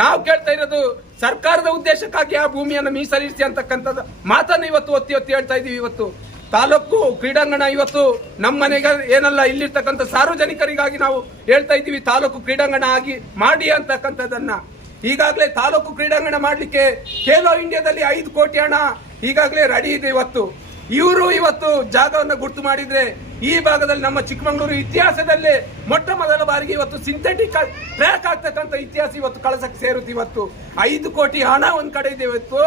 ನಾವು ಕೇಳ್ತಾ ಇರೋದು ಸರ್ಕಾರದ ಉದ್ದೇಶಕ್ಕಾಗಿ ಆ ಭೂಮಿಯನ್ನು ಮೀಸಲಿರಿಸಿ ಅಂತಕ್ಕಂಥದ್ದು ಮಾತನ್ನು ಇವತ್ತು ಒತ್ತಿ ಒತ್ತಿ ಹೇಳ್ತಾ ಇದೀವಿ ಇವತ್ತು. ತಾಲೂಕು ಕ್ರೀಡಾಂಗಣ ಇವತ್ತು ನಮ್ಮ ಮನೆಗೆ ಏನಲ್ಲ ಇಲ್ಲಿರ್ತಕ್ಕಂಥ ಸಾರ್ವಜನಿಕರಿಗಾಗಿ ನಾವು ಹೇಳ್ತಾ ಇದ್ದೀವಿ ತಾಲೂಕು ಕ್ರೀಡಾಂಗಣ ಆಗಿ ಮಾಡಿ ಅಂತಕ್ಕಂಥದ್ದನ್ನ. ಈಗಾಗಲೇ ತಾಲೂಕು ಕ್ರೀಡಾಂಗಣ ಮಾಡಲಿಕ್ಕೆ ಖೇಲೋ ಇಂಡಿಯಾದಲ್ಲಿ ಐದು ಕೋಟಿ ಹಣ ಈಗಾಗಲೇ ರೆಡಿ ಇದೆ ಇವತ್ತು. ಇವರು ಇವತ್ತು ಜಾಗವನ್ನು ಗುರ್ತು ಮಾಡಿದ್ರೆ ಈ ಭಾಗದಲ್ಲಿ ನಮ್ಮ ಚಿಕ್ಕಮಗಳೂರು ಇತಿಹಾಸದಲ್ಲೇ ಮೊಟ್ಟ ಮೊದಲ ಬಾರಿಗೆ ಇವತ್ತು ಸಿಂಥೆಟಿಕ್ ಟ್ರ್ಯಾಕ್ ಆಗ್ತಕ್ಕಂಥ ಇತಿಹಾಸ ಇವತ್ತು ಕಳಸಕ್ಕೆ ಸೇರುತ್ತೆ ಇವತ್ತು. ಐದು ಕೋಟಿ ಹಣ ಒಂದು ಕಡೆ ಇದೆ ಇವತ್ತು.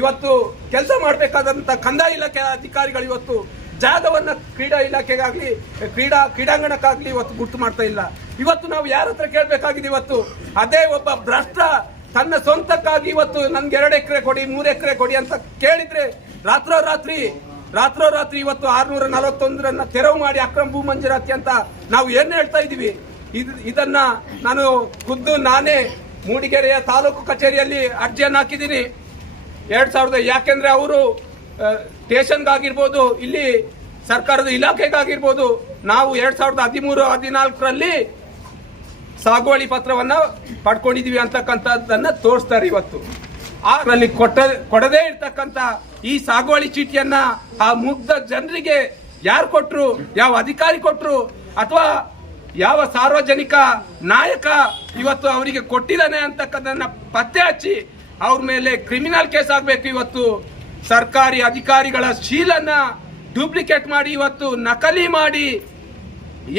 ಇವತ್ತು ಕೆಲಸ ಮಾಡಬೇಕಾದಂತ ಕಂದಾಯ ಇಲಾಖೆ ಅಧಿಕಾರಿಗಳು ಇವತ್ತು ಜಾಗವನ್ನ ಕ್ರೀಡಾ ಇಲಾಖೆಗಾಗಲಿ, ಕ್ರೀಡಾ ಕ್ರೀಡಾಂಗಣಕ್ಕಾಗಲಿ ಇವತ್ತು ಗುರ್ತು ಮಾಡ್ತಾ ಇಲ್ಲ. ಇವತ್ತು ನಾವು ಯಾರ ಹತ್ರ ಕೇಳಬೇಕಾಗಿದೆ ಇವತ್ತು? ಅದೇ ಒಬ್ಬ ಭ್ರಷ್ಟ ತನ್ನ ಸ್ವಂತಕ್ಕಾಗಿ ಇವತ್ತು ನನ್ಗೆ ಎರಡು ಎಕರೆ ಕೊಡಿ, ಮೂರು ಎಕರೆ ಕೊಡಿ ಅಂತ ಕೇಳಿದ್ರೆ ರಾತ್ರೋರಾತ್ರಿ ರಾತ್ರೋರಾತ್ರಿ ಇವತ್ತು ಆರ್ನೂರ ನಲವತ್ತೊಂದರನ್ನ ತೆರವು ಮಾಡಿ ಅಕ್ರಮ ಭೂ ಮಂಜೂರಾತಿ ಅಂತ ನಾವು ಏನ್ ಹೇಳ್ತಾ ಇದೀವಿ ಇದು ಇದನ್ನ ನಾನು ಖುದ್ದು ನಾನೇ ಮೂಡಿಗೆರೆಯ ತಾಲೂಕು ಕಚೇರಿಯಲ್ಲಿ ಅರ್ಜಿಯನ್ನು ಹಾಕಿದ್ದೀನಿ. ಎರಡ್ ಸಾವಿರದ ಯಾಕೆಂದ್ರೆ ಅವರು ಸ್ಟೇಷನ್ಗಾಗಿರ್ಬೋದು ಇಲ್ಲಿ ಸರ್ಕಾರದ ಇಲಾಖೆಗಾಗಿರ್ಬೋದು, ನಾವು ಎರಡ್ ಸಾವಿರದ ಹದಿಮೂರು, ಹದಿನಾಲ್ಕರಲ್ಲಿ ಸಾಗುವಳಿ ಪತ್ರವನ್ನ ಪಡ್ಕೊಂಡಿದೀವಿ ಅಂತಕ್ಕಂಥದ್ದನ್ನ ತೋರಿಸ್ತಾರೆ ಇವತ್ತು. ಅದರಲ್ಲಿ ಕೊಟ್ಟ ಕೊಡದೇ ಇರ್ತಕ್ಕಂಥ ಈ ಸಾಗುವಳಿ ಚೀಟಿಯನ್ನ ಆ ಮುಗ್ಧ ಜನರಿಗೆ ಯಾರು ಕೊಟ್ರು, ಯಾವ ಅಧಿಕಾರಿ ಕೊಟ್ರು, ಅಥವಾ ಯಾವ ಸಾರ್ವಜನಿಕ ನಾಯಕ ಇವತ್ತು ಅವರಿಗೆ ಕೊಟ್ಟಿದ್ದಾನೆ ಅಂತಕ್ಕಂಥ ಪತ್ತೆ ಹಚ್ಚಿ ಅವ್ರ ಮೇಲೆ ಕ್ರಿಮಿನಲ್ ಕೇಸ್ ಆಗಬೇಕು ಇವತ್ತು. ಸರ್ಕಾರಿ ಅಧಿಕಾರಿಗಳ ಶೀಲನ್ನ ಡೂಪ್ಲಿಕೇಟ್ ಮಾಡಿ ಇವತ್ತು ನಕಲಿ ಮಾಡಿ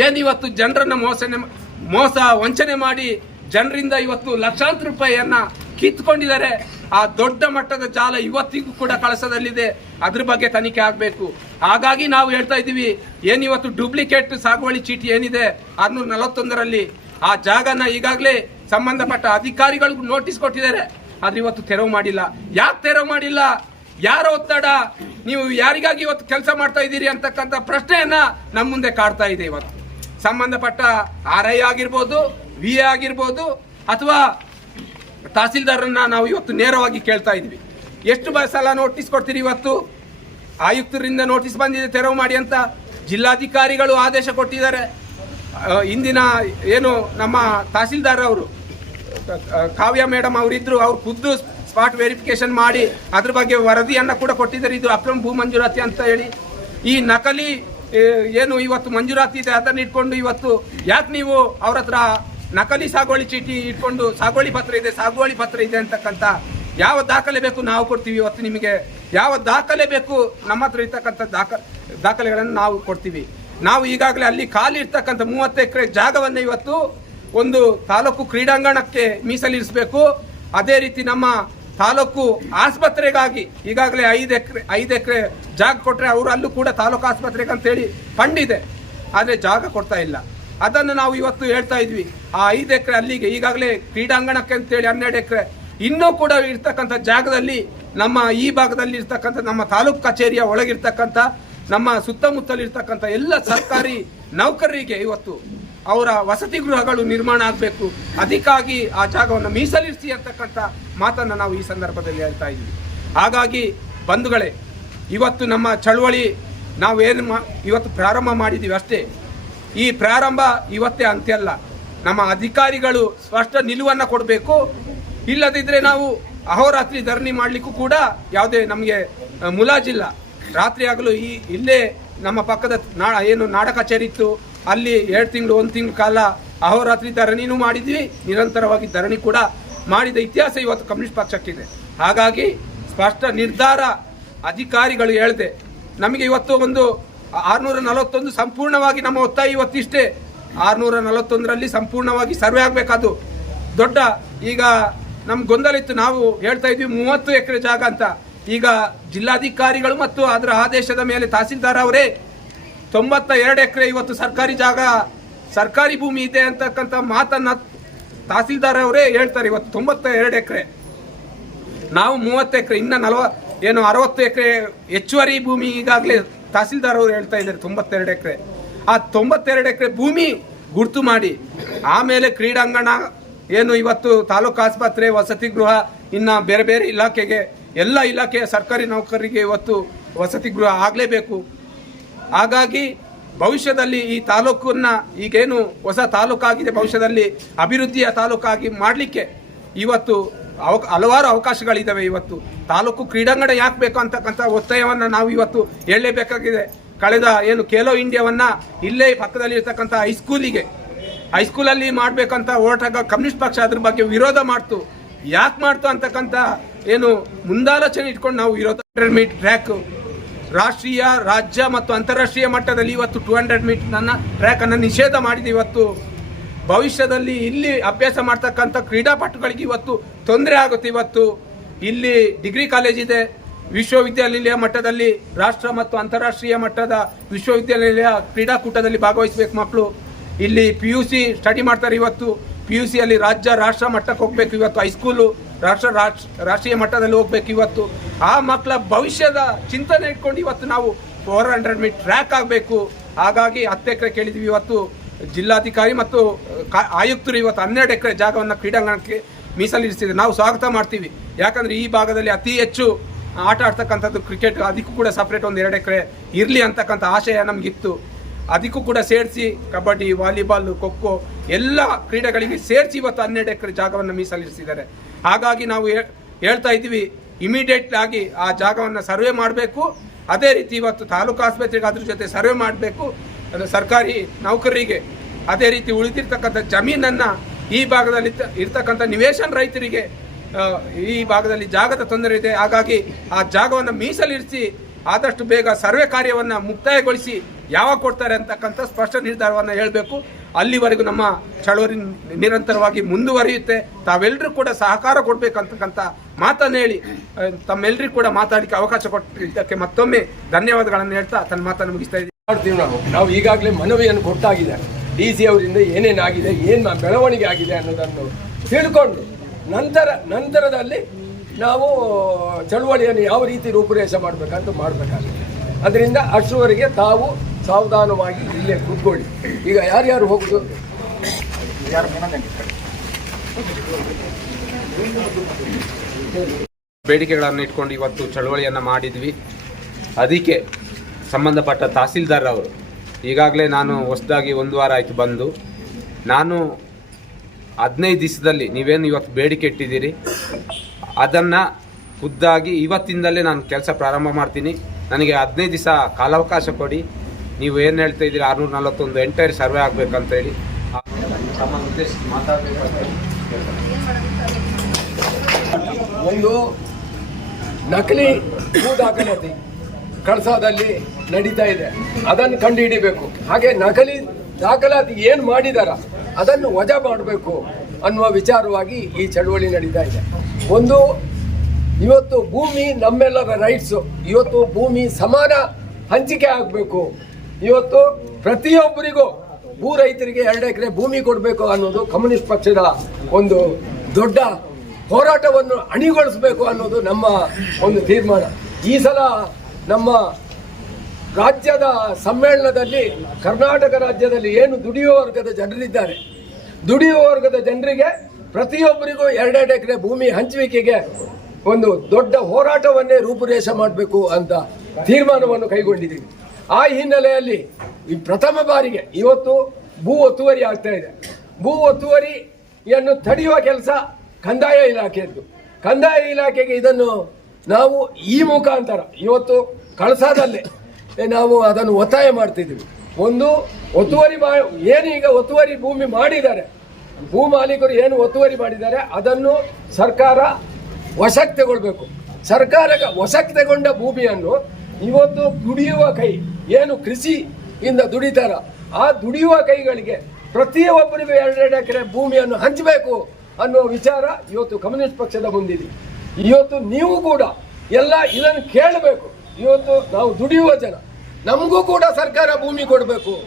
ಏನಿವತ್ತು ಜನರನ್ನ ಮೋಸನೆ ಮೋಸ ವಂಚನೆ ಮಾಡಿ, ಜನರಿಂದ ಇವತ್ತು ಲಕ್ಷಾಂತರ ರೂಪಾಯಿಯನ್ನ ಕಿತ್ಕೊಂಡಿದ್ದಾರೆ. ಆ ದೊಡ್ಡ ಮಟ್ಟದ ಜಾಲ ಇವತ್ತಿಗೂ ಕೂಡ ಕಳಸದಲ್ಲಿದೆ. ಅದ್ರ ಬಗ್ಗೆ ತನಿಖೆ ಆಗಬೇಕು. ಹಾಗಾಗಿ ನಾವು ಹೇಳ್ತಾ ಇದ್ದೀವಿ ಏನಿವತ್ತು ಡೂಪ್ಲಿಕೇಟ್ ಸಾಗುವಳಿ ಚೀಟಿ ಏನಿದೆ? ಆರ್ನೂರ ನಲವತ್ತೊಂದರಲ್ಲಿ. ಆ ಜಾಗನ ಈಗಾಗಲೇ ಸಂಬಂಧಪಟ್ಟ ಅಧಿಕಾರಿಗಳಿಗೂ ನೋಟಿಸ್ ಕೊಟ್ಟಿದ್ದಾರೆ. ಆದ್ರೆ ಇವತ್ತು ತೆರವು ಮಾಡಿಲ್ಲ. ಯಾಕೆ ತೆರವು ಮಾಡಿಲ್ಲ? ಯಾರ ಒತ್ತಡ? ನೀವು ಯಾರಿಗಾಗಿ ಇವತ್ತು ಕೆಲಸ ಮಾಡ್ತಾ ಇದ್ದೀರಿ ಅಂತಕ್ಕಂಥ ಪ್ರಶ್ನೆಯನ್ನ ನಮ್ಮ ಮುಂದೆ ಕಾಡ್ತಾ ಇದೆ ಇವತ್ತು. ಸಂಬಂಧಪಟ್ಟ ಆರ್ ಐ ಆಗಿರ್ಬೋದು ವಿ ಎ ಆಗಿರ್ಬೋದು, ಅಥವಾ ತಹಸೀಲ್ದಾರನ್ನ ನಾವು ಇವತ್ತು ನೇರವಾಗಿ ಕೇಳ್ತಾ ಇದ್ವಿ ಎಷ್ಟು ಸಲ ನೋಟಿಸ್ ಕೊಡ್ತೀರಿ ಇವತ್ತು? ಆಯುಕ್ತರಿಂದ ನೋಟಿಸ್ ಬಂದಿದೆ, ತೆರವು ಮಾಡಿ ಅಂತ ಜಿಲ್ಲಾಧಿಕಾರಿಗಳು ಆದೇಶ ಕೊಟ್ಟಿದ್ದಾರೆ. ಇಂದಿನ ಏನು ನಮ್ಮ ತಹಸೀಲ್ದಾರ್ ಅವರು ಕಾವ್ಯ ಮೇಡಮ್ ಅವರಿದ್ದರು ಅವ್ರು ಖುದ್ದು ಸ್ಪಾಟ್ ವೆರಿಫಿಕೇಶನ್ ಮಾಡಿ ಅದ್ರ ಬಗ್ಗೆ ವರದಿಯನ್ನು ಕೂಡ ಕೊಟ್ಟಿದ್ದಾರೆ. ಇದು ಅಕ್ರಮ ಭೂ ಮಂಜೂರಾತಿ ಅಂತ ಹೇಳಿ. ಈ ನಕಲಿ ಏನು ಇವತ್ತು ಮಂಜೂರಾತಿ ಇದೆ ಅದನ್ನು ಇಟ್ಕೊಂಡು ಇವತ್ತು ಯಾಕೆ ನೀವು ಅವ್ರ ಹತ್ರ ನಕಲಿ ಸಾಗುವಳಿ ಚೀಟಿ ಇಟ್ಕೊಂಡು ಸಾಗುವಳಿ ಪತ್ರ ಇದೆ, ಸಾಗುವಳಿ ಪತ್ರ ಇದೆ ಅಂತಕ್ಕಂಥ ಯಾವ ದಾಖಲೆ ಬೇಕು ನಾವು ಕೊಡ್ತೀವಿ ಇವತ್ತು ನಿಮಗೆ? ಯಾವ ದಾಖಲೆ ಬೇಕು? ನಮ್ಮ ಹತ್ರ ಇರ್ತಕ್ಕಂಥ ದಾಖ, ದಾಖಲೆಗಳನ್ನು ನಾವು ಕೊಡ್ತೀವಿ. ನಾವು ಈಗಾಗಲೇ ಅಲ್ಲಿ ಖಾಲಿ ಇರ್ತಕ್ಕಂಥ ಮೂವತ್ತು ಎಕರೆ ಜಾಗವನ್ನು ಇವತ್ತು ಒಂದು ತಾಲೂಕು ಕ್ರೀಡಾಂಗಣಕ್ಕೆ ಮೀಸಲಿರಿಸಬೇಕು. ಅದೇ ರೀತಿ ನಮ್ಮ ತಾಲೂಕು ಆಸ್ಪತ್ರೆಗಾಗಿ ಈಗಾಗಲೇ ಐದು ಎಕರೆ ಐದು ಎಕರೆ ಜಾಗ ಕೊಟ್ಟರೆ ಅವರು ಅಲ್ಲೂ ಕೂಡ ತಾಲೂಕು ಆಸ್ಪತ್ರೆಗೆ ಅಂತೇಳಿ ಫಂಡ್ ಇದೆ. ಆದರೆ ಜಾಗ ಕೊಡ್ತಾ ಇಲ್ಲ. ಅದನ್ನು ನಾವು ಇವತ್ತು ಹೇಳ್ತಾ ಇದ್ವಿ. ಆ ಐದು ಎಕರೆ ಅಲ್ಲಿಗೆ ಈಗಾಗಲೇ ಕ್ರೀಡಾಂಗಣಕ್ಕೆ ಅಂತೇಳಿ ಹನ್ನೆರಡು ಎಕರೆ. ಇನ್ನೂ ಕೂಡ ಇರ್ತಕ್ಕಂಥ ಜಾಗದಲ್ಲಿ ನಮ್ಮ ಈ ಭಾಗದಲ್ಲಿ ಇರ್ತಕ್ಕಂಥ ನಮ್ಮ ತಾಲೂಕು ಕಚೇರಿಯ ಒಳಗಿರ್ತಕ್ಕಂಥ, ನಮ್ಮ ಸುತ್ತಮುತ್ತಲಿರ್ತಕ್ಕಂಥ ಎಲ್ಲ ಸರ್ಕಾರಿ ನೌಕರರಿಗೆ ಇವತ್ತು ಅವರ ವಸತಿ ಗೃಹಗಳು ನಿರ್ಮಾಣ ಆಗಬೇಕು. ಅದಕ್ಕಾಗಿ ಆ ಜಾಗವನ್ನು ಮೀಸಲಿರಿಸಿ ಅಂತಕ್ಕಂಥ ಮಾತನ್ನು ನಾವು ಈ ಸಂದರ್ಭದಲ್ಲಿ ಹೇಳ್ತಾ ಇದ್ದೀವಿ ಹಾಗಾಗಿ ಬಂಧುಗಳೇ, ಇವತ್ತು ನಮ್ಮ ಚಳುವಳಿ ನಾವು ಏನು ಮಾ ಇವತ್ತು ಪ್ರಾರಂಭ ಮಾಡಿದ್ದೀವಿ ಅಷ್ಟೇ. ಈ ಪ್ರಾರಂಭ ಇವತ್ತೇ ಅಂತ್ಯ ಅಲ್ಲ ನಮ್ಮ ಅಧಿಕಾರಿಗಳು ಸ್ಪಷ್ಟ ನಿಲುವನ್ನು ಕೊಡಬೇಕು. ಇಲ್ಲದಿದ್ದರೆ ನಾವು ಅಹೋರಾತ್ರಿ ಧರಣಿ ಮಾಡಲಿಕ್ಕೂ ಕೂಡ ಯಾವುದೇ ನಮಗೆ ಮುಲಾಜಿಲ್ಲ. ರಾತ್ರಿ ಆಗಲು ಈ, ಇಲ್ಲೇ ನಮ್ಮ ಪಕ್ಕದ ನಾ ಏನು ನಾಡ ಕಚೇರಿ ಇತ್ತು. ಅಲ್ಲಿ ಎರಡು ತಿಂಗಳು, ಒಂದು ತಿಂಗಳು ಕಾಲ ಅಹೋರಾತ್ರಿ ಧರಣಿನೂ ಮಾಡಿದ್ವಿ. ನಿರಂತರವಾಗಿ ಧರಣಿ ಕೂಡ ಮಾಡಿದ ಇತಿಹಾಸ ಇವತ್ತು ಕಮ್ಯುನಿಸ್ಟ್ ಪಕ್ಷಕ್ಕಿದೆ. ಹಾಗಾಗಿ ಸ್ಪಷ್ಟ ನಿರ್ಧಾರ ಅಧಿಕಾರಿಗಳು ಹೇಳಿದೆ. ನಮಗೆ ಇವತ್ತು ಒಂದು ಆರ್ನೂರ ನಲವತ್ತೊಂದು ಸಂಪೂರ್ಣವಾಗಿ ನಮ್ಮ ಒತ್ತಾಯ ಇವತ್ತಿಷ್ಟೇ. ಆರ್ನೂರ ನಲವತ್ತೊಂದರಲ್ಲಿ ಸಂಪೂರ್ಣವಾಗಿ ಸರ್ವೆ ಆಗಬೇಕದು ದೊಡ್ಡ, ಈಗ ನಮ್ಮ ಗೊಂದಲ ಇತ್ತು ನಾವು ಹೇಳ್ತಾ ಇದ್ವಿ ಮೂವತ್ತು ಎಕರೆ ಜಾಗ ಅಂತ. ಈಗ ಜಿಲ್ಲಾಧಿಕಾರಿಗಳು ಮತ್ತು ಅದರ ಆದೇಶದ ಮೇಲೆ ತಹಸೀಲ್ದಾರ್ ಅವರೇ ತೊಂಬತ್ತ ಎರಡು ಎಕರೆ ಇವತ್ತು ಸರ್ಕಾರಿ ಜಾಗ, ಸರ್ಕಾರಿ ಭೂಮಿ ಇದೆ ಅಂತಕ್ಕಂಥ ಮಾತನ್ನ ತಹಸೀಲ್ದಾರ್ ಅವರೇ ಹೇಳ್ತಾರೆ ಇವತ್ತು ತೊಂಬತ್ತ ಎರಡು ಎಕರೆ. ನಾವು ಮೂವತ್ತು ಎಕರೆ, ಇನ್ನೂ ನಲವ, ಏನು ಅರವತ್ತು ಎಕರೆ ಹೆಚ್ಚುವರಿ ಭೂಮಿ ಈಗಾಗಲೇ ತಹಸೀಲ್ದಾರ್ ಅವರು ಹೇಳ್ತಾ ಇದ್ದಾರೆ, ತೊಂಬತ್ತೆರಡು ಎಕರೆ. ಆ ತೊಂಬತ್ತೆರಡು ಎಕರೆ ಭೂಮಿ ಗುರ್ತು ಮಾಡಿ, ಆಮೇಲೆ ಕ್ರೀಡಾಂಗಣ, ಏನು ಇವತ್ತು ತಾಲೂಕು ಆಸ್ಪತ್ರೆ, ವಸತಿ ಗೃಹ, ಇನ್ನು ಬೇರೆ ಬೇರೆ ಇಲಾಖೆಗೆ, ಎಲ್ಲ ಇಲಾಖೆಯ ಸರ್ಕಾರಿ ನೌಕರರಿಗೆ ಇವತ್ತು ವಸತಿ ಗೃಹ ಆಗಲೇಬೇಕು. ಹಾಗಾಗಿ ಭವಿಷ್ಯದಲ್ಲಿ ಈ ತಾಲೂಕನ್ನ ಈಗೇನು ಹೊಸ ತಾಲೂಕಾಗಿದೆ, ಭವಿಷ್ಯದಲ್ಲಿ ಅಭಿವೃದ್ಧಿಯ ತಾಲೂಕಾಗಿ ಮಾಡಲಿಕ್ಕೆ ಇವತ್ತು ಅವ ಹಲವಾರು ಅವಕಾಶಗಳಿದ್ದಾವೆ ಇವತ್ತು. ತಾಲೂಕು ಕ್ರೀಡಾಂಗಣ ಯಾಕೆ ಬೇಕು ಅಂತಕ್ಕಂಥ ಒತ್ತಾಯವನ್ನು ನಾವು ಇವತ್ತು ಹೇಳಲೇಬೇಕಾಗಿದೆ. ಕಳೆದ ಏನು ಖೇಲೋ ಇಂಡಿಯಾವನ್ನು ಇಲ್ಲೇ ಪಕ್ಕದಲ್ಲಿ ಇರ್ತಕ್ಕಂಥ ಹೈಸ್ಕೂಲಿಗೆ ಹೈಸ್ಕೂಲಲ್ಲಿ ಮಾಡಬೇಕಂತ ಹೋರಾಟ ಕಮ್ಯುನಿಸ್ಟ್ ಪಕ್ಷ ಅದ್ರ ಬಗ್ಗೆ ವಿರೋಧ ಮಾಡ್ತು. ಯಾಕೆ ಮಾಡ್ತು ಅಂತಕ್ಕಂಥ ಏನು ಮುಂದಾಲೋಚನೆ ಇಟ್ಕೊಂಡು ನಾವು ವಿರೋಧ ಮೀಟ್ ಟ್ರ್ಯಾಕ್ ರಾಷ್ಟ್ರೀಯ, ರಾಜ್ಯ ಮತ್ತು ಅಂತಾರಾಷ್ಟ್ರೀಯ ಮಟ್ಟದಲ್ಲಿ ಇವತ್ತು ಟೂ ಹಂಡ್ರೆಡ್ ನನ್ನ ಟ್ರ್ಯಾಕನ್ನು ನಿಷೇಧ ಮಾಡಿದೆ ಇವತ್ತು. ಭವಿಷ್ಯದಲ್ಲಿ ಇಲ್ಲಿ ಅಭ್ಯಾಸ ಮಾಡ್ತಕ್ಕಂಥ ಕ್ರೀಡಾಪಟುಗಳಿಗೆ ಇವತ್ತು ತೊಂದರೆ ಆಗುತ್ತೆ ಇವತ್ತು. ಇಲ್ಲಿ ಡಿಗ್ರಿ ಕಾಲೇಜ್ ಇದೆ. ವಿಶ್ವವಿದ್ಯಾನಿಲಯ ಮಟ್ಟದಲ್ಲಿ, ರಾಷ್ಟ್ರ ಮತ್ತು ಅಂತಾರಾಷ್ಟ್ರೀಯ ಮಟ್ಟದ ವಿಶ್ವವಿದ್ಯಾನಿಲಯ ಕ್ರೀಡಾಕೂಟದಲ್ಲಿ ಭಾಗವಹಿಸಬೇಕು ಮಕ್ಕಳು ಇಲ್ಲಿ ಪಿ ಯು ಸಿ ಸ್ಟಡಿ ಮಾಡ್ತಾರೆ ಇವತ್ತು. ಪಿ ಯು ಸಿಯಲ್ಲಿ ರಾಜ್ಯ, ರಾಷ್ಟ್ರ ಮಟ್ಟಕ್ಕೆ ಹೋಗ್ಬೇಕು ಇವತ್ತು ಹೈಸ್ಕೂಲು ರಾಷ್ಟ್ರ ರಾಷ್ಟ್ರ, ರಾಷ್ಟ್ರೀಯ ಮಟ್ಟದಲ್ಲಿ ಹೋಗ್ಬೇಕು ಇವತ್ತು. ಆ ಮಕ್ಕಳ ಭವಿಷ್ಯದ ಚಿಂತನೆ ಇಟ್ಕೊಂಡು ಇವತ್ತು ನಾವು ಫೋರ್ ಹಂಡ್ರೆಡ್ ಮೀಟ್ ಟ್ರ್ಯಾಕ್ ಆಗಬೇಕು. ಹಾಗಾಗಿ ಹತ್ತು ಎಕರೆ ಕೇಳಿದ್ವಿ ಇವತ್ತು. ಜಿಲ್ಲಾಧಿಕಾರಿ ಮತ್ತು ಆಯುಕ್ತರು ಇವತ್ತು ಹನ್ನೆರಡು ಎಕರೆ ಜಾಗವನ್ನು ಕ್ರೀಡಾಂಗಣಕ್ಕೆ ಮೀಸಲಿರಿಸಿದೆ ನಾವು ಸ್ವಾಗತ ಮಾಡ್ತೀವಿ. ಯಾಕಂದರೆ ಈ ಭಾಗದಲ್ಲಿ ಅತಿ ಹೆಚ್ಚು ಆಟ ಆಡ್ತಕ್ಕಂಥದ್ದು ಕ್ರಿಕೆಟ್ ಅದಕ್ಕೂ ಕೂಡ ಸಪ್ರೇಟ್ ಒಂದು ಎರಡು ಎಕರೆ ಇರಲಿ ಅಂತಕ್ಕಂಥ ಆಶಯ ನಮಗಿತ್ತು. ಅದಕ್ಕೂ ಕೂಡ ಸೇರಿಸಿ ಕಬಡ್ಡಿ, ವಾಲಿಬಾಲ್, ಖೋಖೋ ಎಲ್ಲ ಕ್ರೀಡೆಗಳಿಗೆ ಸೇರಿಸಿ ಇವತ್ತು ಹನ್ನೆರಡು ಎಕರೆ ಜಾಗವನ್ನು ಮೀಸಲಿರಿಸಿದ್ದಾರೆ. ಹಾಗಾಗಿ ನಾವು ಹೇಳ್ತಾ ಇದ್ದೀವಿ ಇಮಿಡಿಯೇಟ್ ಆಗಿ ಆ ಜಾಗವನ್ನು ಸರ್ವೆ ಮಾಡಬೇಕು. ಅದೇ ರೀತಿ ಇವತ್ತು ತಾಲೂಕು ಆಸ್ಪತ್ರೆಗೆ ಅದ್ರ ಜೊತೆ ಸರ್ವೆ ಮಾಡಬೇಕು. ಅದು ಸರ್ಕಾರಿ ನೌಕರರಿಗೆ ಅದೇ ರೀತಿ ಉಳಿದಿರ್ತಕ್ಕಂಥ ಜಮೀನನ್ನು ಈ ಭಾಗದಲ್ಲಿ ಇರ್ತ- ಇರ್ತಕ್ಕಂಥ ನಿವೇಶನ ರೈತರಿಗೆ ಈ ಭಾಗದಲ್ಲಿ ಜಾಗದ ತೊಂದರೆ ಇದೆ. ಹಾಗಾಗಿ ಆ ಜಾಗವನ್ನು ಮೀಸಲಿರಿಸಿ ಆದಷ್ಟು ಬೇಗ ಸರ್ವೆ ಕಾರ್ಯವನ್ನು ಮುಕ್ತಾಯಗೊಳಿಸಿ ಯಾವಾಗ ಕೊಡ್ತಾರೆ ಅಂತಕ್ಕಂಥ ಸ್ಪಷ್ಟ ನಿರ್ಧಾರವನ್ನು ಹೇಳಬೇಕು. ಅಲ್ಲಿವರೆಗೂ ನಮ್ಮ ಚಳವಳಿ ನಿರಂತರವಾಗಿ ಮುಂದುವರಿಯುತ್ತೆ. ತಾವೆಲ್ಲರೂ ಕೂಡ ಸಹಕಾರ ಕೊಡಬೇಕಂತಕ್ಕಂಥ ಮಾತನ್ನು ಹೇಳಿ ತಮ್ಮೆಲ್ಲರಿಗೂ ಕೂಡ ಮಾತಾಡಲಿಕ್ಕೆ ಅವಕಾಶ ಕೊಟ್ಟಿದ್ದಕ್ಕೆ ಮತ್ತೊಮ್ಮೆ ಧನ್ಯವಾದಗಳನ್ನು ಹೇಳ್ತಾ ತನ್ನ ಮಾತನ್ನು ಮುಗಿಸ್ತಾ ಮಾಡ್ತೀವಿ ನಾವು. ನಾವು ಈಗಾಗಲೇ ಮನವಿಯನ್ನು ಕೊಟ್ಟಾಗಿದೆ. ಡಿ ಸಿ ಅವರಿಂದ ಏನೇನಾಗಿದೆ, ಏನು ಬೆಳವಣಿಗೆ ಆಗಿದೆ ಅನ್ನೋದನ್ನು ತಿಳ್ಕೊಂಡು ನಂತರ, ನಂತರದಲ್ಲಿ ನಾವು ಚಳುವಳಿಯನ್ನು ಯಾವ ರೀತಿ ರೂಪುರೇಷೆ ಮಾಡಬೇಕಂತ ಮಾಡಬೇಕಾಗಿದೆ ಅದರಿಂದ ಅಷ್ಟುವರೆಗೆ ತಾವು ಸಾವಧಾನವಾಗಿ ಇಲ್ಲೇ ಕೂತ್ಕೊಳ್ಳಿ. ಈಗ ಯಾರ್ಯಾರು ಹೋಗುದು? ಬೇಡಿಕೆಗಳನ್ನು ಇಟ್ಕೊಂಡು ಇವತ್ತು ಚಳುವಳಿಯನ್ನು ಮಾಡಿದ್ವಿ. ಅದಕ್ಕೆ ಸಂಬಂಧಪಟ್ಟ ತಹಸೀಲ್ದಾರ್ ಅವರು. ಈಗಾಗಲೇ ನಾನು ಹೊಸದಾಗಿ ಒಂದು ವಾರ ಆಯಿತು ಬಂದು. ನಾನು ಹದಿನೈದು ದಿವಸದಲ್ಲಿ ನೀವೇನು ಇವತ್ತು ಬೇಡಿಕೆ ಇಟ್ಟಿದ್ದೀರಿ? ಅದನ್ನು ಖುದ್ದಾಗಿ ಇವತ್ತಿಂದಲೇ ನಾನು ಕೆಲಸ ಪ್ರಾರಂಭ ಮಾಡ್ತೀನಿ. ನನಗೆ ಹದಿನೈದು ದಿವಸ ಕಾಲಾವಕಾಶ ಕೊಡಿ. ನೀವು ಏನು ಹೇಳ್ತಾ ಇದ್ದೀರಿ? ಆರುನೂರ ನಲವತ್ತೊಂದು ಎಂಟೈರ್ ಸರ್ವೆ ಆಗಬೇಕಂತೇಳಿ. ಒಂದು ನಕಲಿ ಭೂ ಕಳಸಾದಲ್ಲಿ ನಡೀತಾ ಇದೆ. ಅದನ್ನು ಕಂಡು ಹಿಡಿಬೇಕು ಹಾಗೆ ನಕಲಿ ದಾಖಲಾತಿ ಏನು ಮಾಡಿದಾರ, ಅದನ್ನು ವಜಾ ಮಾಡಬೇಕು ಅನ್ನುವ ವಿಚಾರವಾಗಿ ಈ ಚಳುವಳಿ ನಡೀತಾ ಇದೆ. ಒಂದು, ಇವತ್ತು ಭೂಮಿ ನಮ್ಮೆಲ್ಲರ ರೈಟ್ಸು ಇವತ್ತು ಭೂಮಿ ಸಮಾನ ಹಂಚಿಕೆ ಆಗಬೇಕು. ಇವತ್ತು ಪ್ರತಿಯೊಬ್ಬರಿಗೂ ಭೂ ರೈತರಿಗೆ ಎರಡು ಎಕರೆ ಭೂಮಿ ಕೊಡಬೇಕು ಅನ್ನೋದು ಕಮ್ಯುನಿಸ್ಟ್ ಪಕ್ಷದ ಒಂದು ದೊಡ್ಡ ಹೋರಾಟವನ್ನು ಅಣಿಗೊಳಿಸಬೇಕು ಅನ್ನೋದು ನಮ್ಮ ಒಂದು ತೀರ್ಮಾನ. ಈ ಸಲ ನಮ್ಮ ರಾಜ್ಯದ ಸಮ್ಮೇಳನದಲ್ಲಿ, ಕರ್ನಾಟಕ ರಾಜ್ಯದಲ್ಲಿ ಏನು ದುಡಿಯುವ ವರ್ಗದ ಜನರಿದ್ದಾರೆ, ದುಡಿಯುವ ವರ್ಗದ ಜನರಿಗೆ ಪ್ರತಿಯೊಬ್ಬರಿಗೂ ಎರಡೆರಡು ಎಕರೆ ಭೂಮಿ ಹಂಚುವಿಕೆಗೆ ಒಂದು ದೊಡ್ಡ ಹೋರಾಟವನ್ನೇ ರೂಪುರೇಷ ಮಾಡಬೇಕು ಅಂತ ತೀರ್ಮಾನವನ್ನು ಕೈಗೊಂಡಿದ್ದೀವಿ. ಆ ಹಿನ್ನೆಲೆಯಲ್ಲಿ ಈ ಪ್ರಥಮ ಬಾರಿಗೆ ಇವತ್ತು ಭೂ ಒತ್ತುವರಿ ಆಗ್ತಾ ಇದೆ. ಭೂ ಒತ್ತುವರಿಯನ್ನು ತಡೆಯುವ ಕೆಲಸ ಕಂದಾಯ ಇಲಾಖೆಯದ್ದು. ಕಂದಾಯ ಇಲಾಖೆಗೆ ಇದನ್ನು ನಾವು ಈ ಮುಖಾಂತರ, ಇವತ್ತು ಕಳಸಾದಲ್ಲೇ. ನಾವು ಅದನ್ನು ಒತ್ತಾಯ ಮಾಡ್ತಿದ್ದೀವಿ. ಒಂದು, ಒತ್ತುವರಿ ಮಾ ಏನೀಗ ಒತ್ತುವರಿ ಭೂಮಿ ಮಾಡಿದ್ದಾರೆ? ಭೂ ಮಾಲೀಕರು ಏನು ಒತ್ತುವರಿ ಮಾಡಿದ್ದಾರೆ? ಅದನ್ನು ಸರ್ಕಾರ ವಶಕ್ಕೆ ತಗೊಳ್ಬೇಕು ಸರ್ಕಾರ ವಶಕ್ಕೆ ತಗೊಂಡ ಭೂಮಿಯನ್ನು ಇವತ್ತು ದುಡಿಯುವ ಕೈ, ಏನು ಕೃಷಿಯಿಂದ ದುಡಿತಾರ, ಆ ದುಡಿಯುವ ಕೈಗಳಿಗೆ ಪ್ರತಿಯೊಬ್ಬರಿಗೂ ಎರಡೆರಡು ಎಕರೆ ಭೂಮಿಯನ್ನು ಹಂಚಬೇಕು ಅನ್ನೋ ವಿಚಾರ ಇವತ್ತು ಕಮ್ಯುನಿಸ್ಟ್ ಪಕ್ಷದ ಮುಂದಿದೆ. ಇವತ್ತು ನೀವು ಕೂಡ ಎಲ್ಲ ಇದನ್ನು ಕೇಳಬೇಕು. ಇವತ್ತು ನಾವು ದುಡಿಯುವ ಜನ. ನಮಗೂ ಕೂಡ ಸರ್ಕಾರ ಭೂಮಿ ಕೊಡಬೇಕು.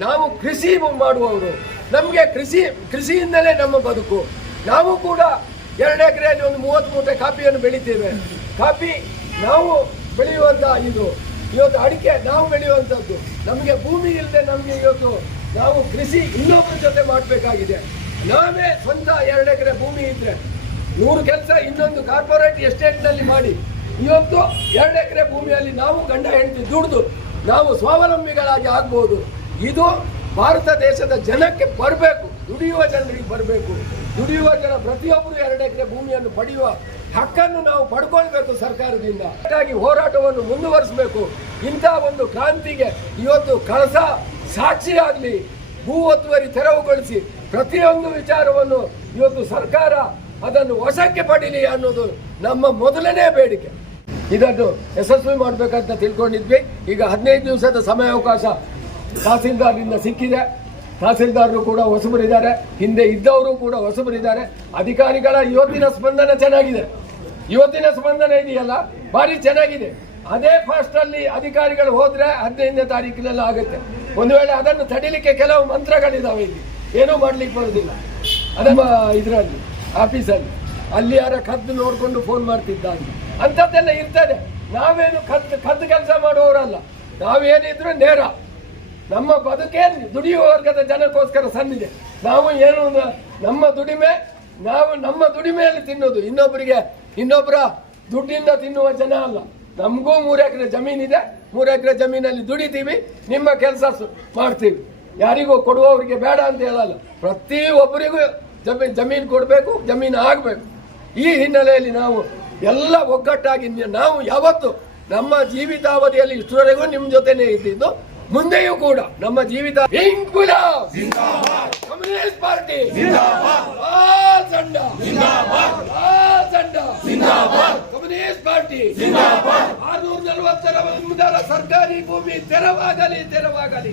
ನಾವು ಕೃಷಿ ಮಾಡುವವರು. ನಮಗೆ ಕೃಷಿ, ಕೃಷಿಯಿಂದಲೇ ನಮ್ಮ ಬದುಕು. ನಾವು ಕೂಡ ಎರಡು ಎಕರೆಯಲ್ಲಿ ಒಂದು ಮೂವತ್ತು ಮೂಟೆ ಕಾಫಿಯನ್ನು ಬೆಳಿತೇವೆ. ಕಾಫಿ ನಾವು ಬೆಳೆಯುವಂಥ ಇದು. ಇವತ್ತು ಅಡಿಕೆ ನಾವು ಬೆಳೆಯುವಂಥದ್ದು. ನಮಗೆ ಭೂಮಿ ಇಲ್ಲದೆ ನಮಗೆ ಇವತ್ತು ನಾವು ಕೃಷಿ ಇನ್ನೊಬ್ಬರ ಜೊತೆ ಮಾಡಬೇಕಾಗಿದೆ. ನಾವೇ ಸ್ವಂತ ಎರಡು ಎಕರೆ ಭೂಮಿ ಇದ್ದರೆ ನೂರು ಕೆಲಸ ಇನ್ನೊಂದು ಕಾರ್ಪೊರೇಟ್ ಎಸ್ಟೇಟ್ನಲ್ಲಿ ಮಾಡಿ ಇವತ್ತು ಎರಡು ಎಕರೆ ಭೂಮಿಯಲ್ಲಿ ನಾವು ಗಂಡ ಹೆಂಡತಿ ದುಡಿದು ನಾವು ಸ್ವಾವಲಂಬಿಗಳಾಗಿ ಆಗ್ಬೋದು. ಇದು ಭಾರತ ದೇಶದ ಜನಕ್ಕೆ ಬರಬೇಕು, ದುಡಿಯುವ ಜನರಿಗೆ ಬರಬೇಕು. ದುಡಿಯುವ ಜನ ಪ್ರತಿಯೊಬ್ಬರು ಎರಡು ಎಕರೆ ಭೂಮಿಯನ್ನು ಪಡೆಯುವ ಹಕ್ಕನ್ನು ನಾವು ಪಡ್ಕೊಳ್ಬೇಕು ಸರ್ಕಾರದಿಂದ. ಹಾಗಾಗಿ ಹೋರಾಟವನ್ನು ಮುಂದುವರಿಸಬೇಕು. ಇಂಥ ಒಂದು ಕ್ರಾಂತಿಗೆ ಇವತ್ತು ಕಳಸ ಸಾಕ್ಷಿಯಾಗಲಿ ಭೂ ಒತ್ತುವರಿ ತೆರವುಗೊಳಿಸಿ ಪ್ರತಿಯೊಂದು ವಿಚಾರವನ್ನು ಇವತ್ತು ಸರ್ಕಾರ ಅದನ್ನು ವಶಕ್ಕೆ ಪಡೀಲಿ ಅನ್ನೋದು ನಮ್ಮ ಮೊದಲನೇ ಬೇಡಿಕೆ. ಇದನ್ನು ಯಶಸ್ವಿ ಮಾಡಬೇಕಂತ ತಿಳ್ಕೊಂಡಿದ್ವಿ. ಈಗ ಹದಿನೈದು ದಿವಸದ ಸಮಯಾವಕಾಶ ತಹಸೀಲ್ದಾರ್ನಿಂದ ಸಿಕ್ಕಿದೆ. ತಹಸೀಲ್ದಾರರು ಕೂಡ ಹೊಸಬರಿದ್ದಾರೆ. ಹಿಂದೆ ಇದ್ದವರು ಕೂಡ ಹೊಸಬರಿದ್ದಾರೆ. ಅಧಿಕಾರಿಗಳ ಇವತ್ತಿನ ಸ್ಪಂದನೆ ಚೆನ್ನಾಗಿದೆ. ಇವತ್ತಿನ ಸ್ಪಂದನೆ ಇದೆಯಲ್ಲ? ಭಾರಿ ಚೆನ್ನಾಗಿದೆ. ಅದೇ ಫಾಸ್ಟ್ ಅಲ್ಲಿ ಅಧಿಕಾರಿಗಳು ಹೋದರೆ ಹದಿನೈದನೇ ತಾರೀಕಿನಲ್ಲಿ ಆಗುತ್ತೆ. ಒಂದು ವೇಳೆ ಅದನ್ನು ತಡಿಲಿಕ್ಕೆ ಕೆಲವು ಮಂತ್ರಗಳಿದಾವೆ ಇಲ್ಲಿ. ಏನೂ ಮಾಡ್ಲಿಕ್ಕೆ ಬರುದಿಲ್ಲ. ಅದಮ್ಮ ಇದರಲ್ಲಿ, ಆಫೀಸಲ್ಲಿ. ಅಲ್ಲಿ ಯಾರ ಕದ್ದು ನೋಡಿಕೊಂಡು ಫೋನ್ ಮಾಡ್ತಿದ್ದ ಅಂತ ಅಂಥದ್ದೆಲ್ಲ ಇರ್ತದೆ. ನಾವೇನು ಕದ್ದು ಕದ್ದು ಕೆಲಸ ಮಾಡುವವರಲ್ಲ. ನಾವೇನಿದ್ರು ನೇರ. ನಮ್ಮ ಬದುಕೇ ದುಡಿಯುವ ವರ್ಗದ ಜನಕ್ಕೋಸ್ಕರ ಸಂದಿದೆ ನಾವು ಏನು ನಮ್ಮ ದುಡಿಮೆ, ನಾವು ನಮ್ಮ ದುಡಿಮೆಯಲ್ಲಿ ತಿನ್ನೋದು. ಇನ್ನೊಬ್ಬರಿಗೆ ಇನ್ನೊಬ್ಬರ ದುಡ್ಡಿಂದ ತಿನ್ನುವ ಜನ ಅಲ್ಲ. ನಮಗೂ ಮೂರು ಎಕರೆ ಜಮೀನಿದೆ ಮೂರು ಎಕರೆ ಜಮೀನಲ್ಲಿ ದುಡಿತೀವಿ. ನಿಮ್ಮ ಕೆಲಸ ಮಾಡ್ತೀವಿ. ಯಾರಿಗೂ ಕೊಡುವವರಿಗೆ ಬೇಡ ಅಂತ ಹೇಳಲ್ಲ. ಪ್ರತಿ ಒಬ್ಬರಿಗೂ ಜಮೀನ್ ಜಮೀನು ಕೊಡಬೇಕು, ಜಮೀನು ಆಗಬೇಕು. ಈ ಹಿನ್ನೆಲೆಯಲ್ಲಿ ನಾವು ಎಲ್ಲ ಒಗ್ಗಟ್ಟಾಗಿ ನಾವು ಯಾವತ್ತು ನಮ್ಮ ಜೀವಿತಾವಧಿಯಲ್ಲಿ ಇಷ್ಟರವರೆಗೂ ನಿಮ್ಮ ಜೊತೆನೇ ಇದ್ದಿದ್ದು ಮುಂದೆಯೂ ಕೂಡ ನಮ್ಮ ಜೀವಿತ ಕಮ್ಯುನಿಸ್ಟ್ ಪಾರ್ಟಿ! Communist party! ಆರ್ನೂರ ನಲವತ್ತರ ಮುಂದರ ಸರ್ಕಾರಿ ಭೂಮಿ ತೆರವಾಗಲಿ ತೆರವಾಗಲಿ!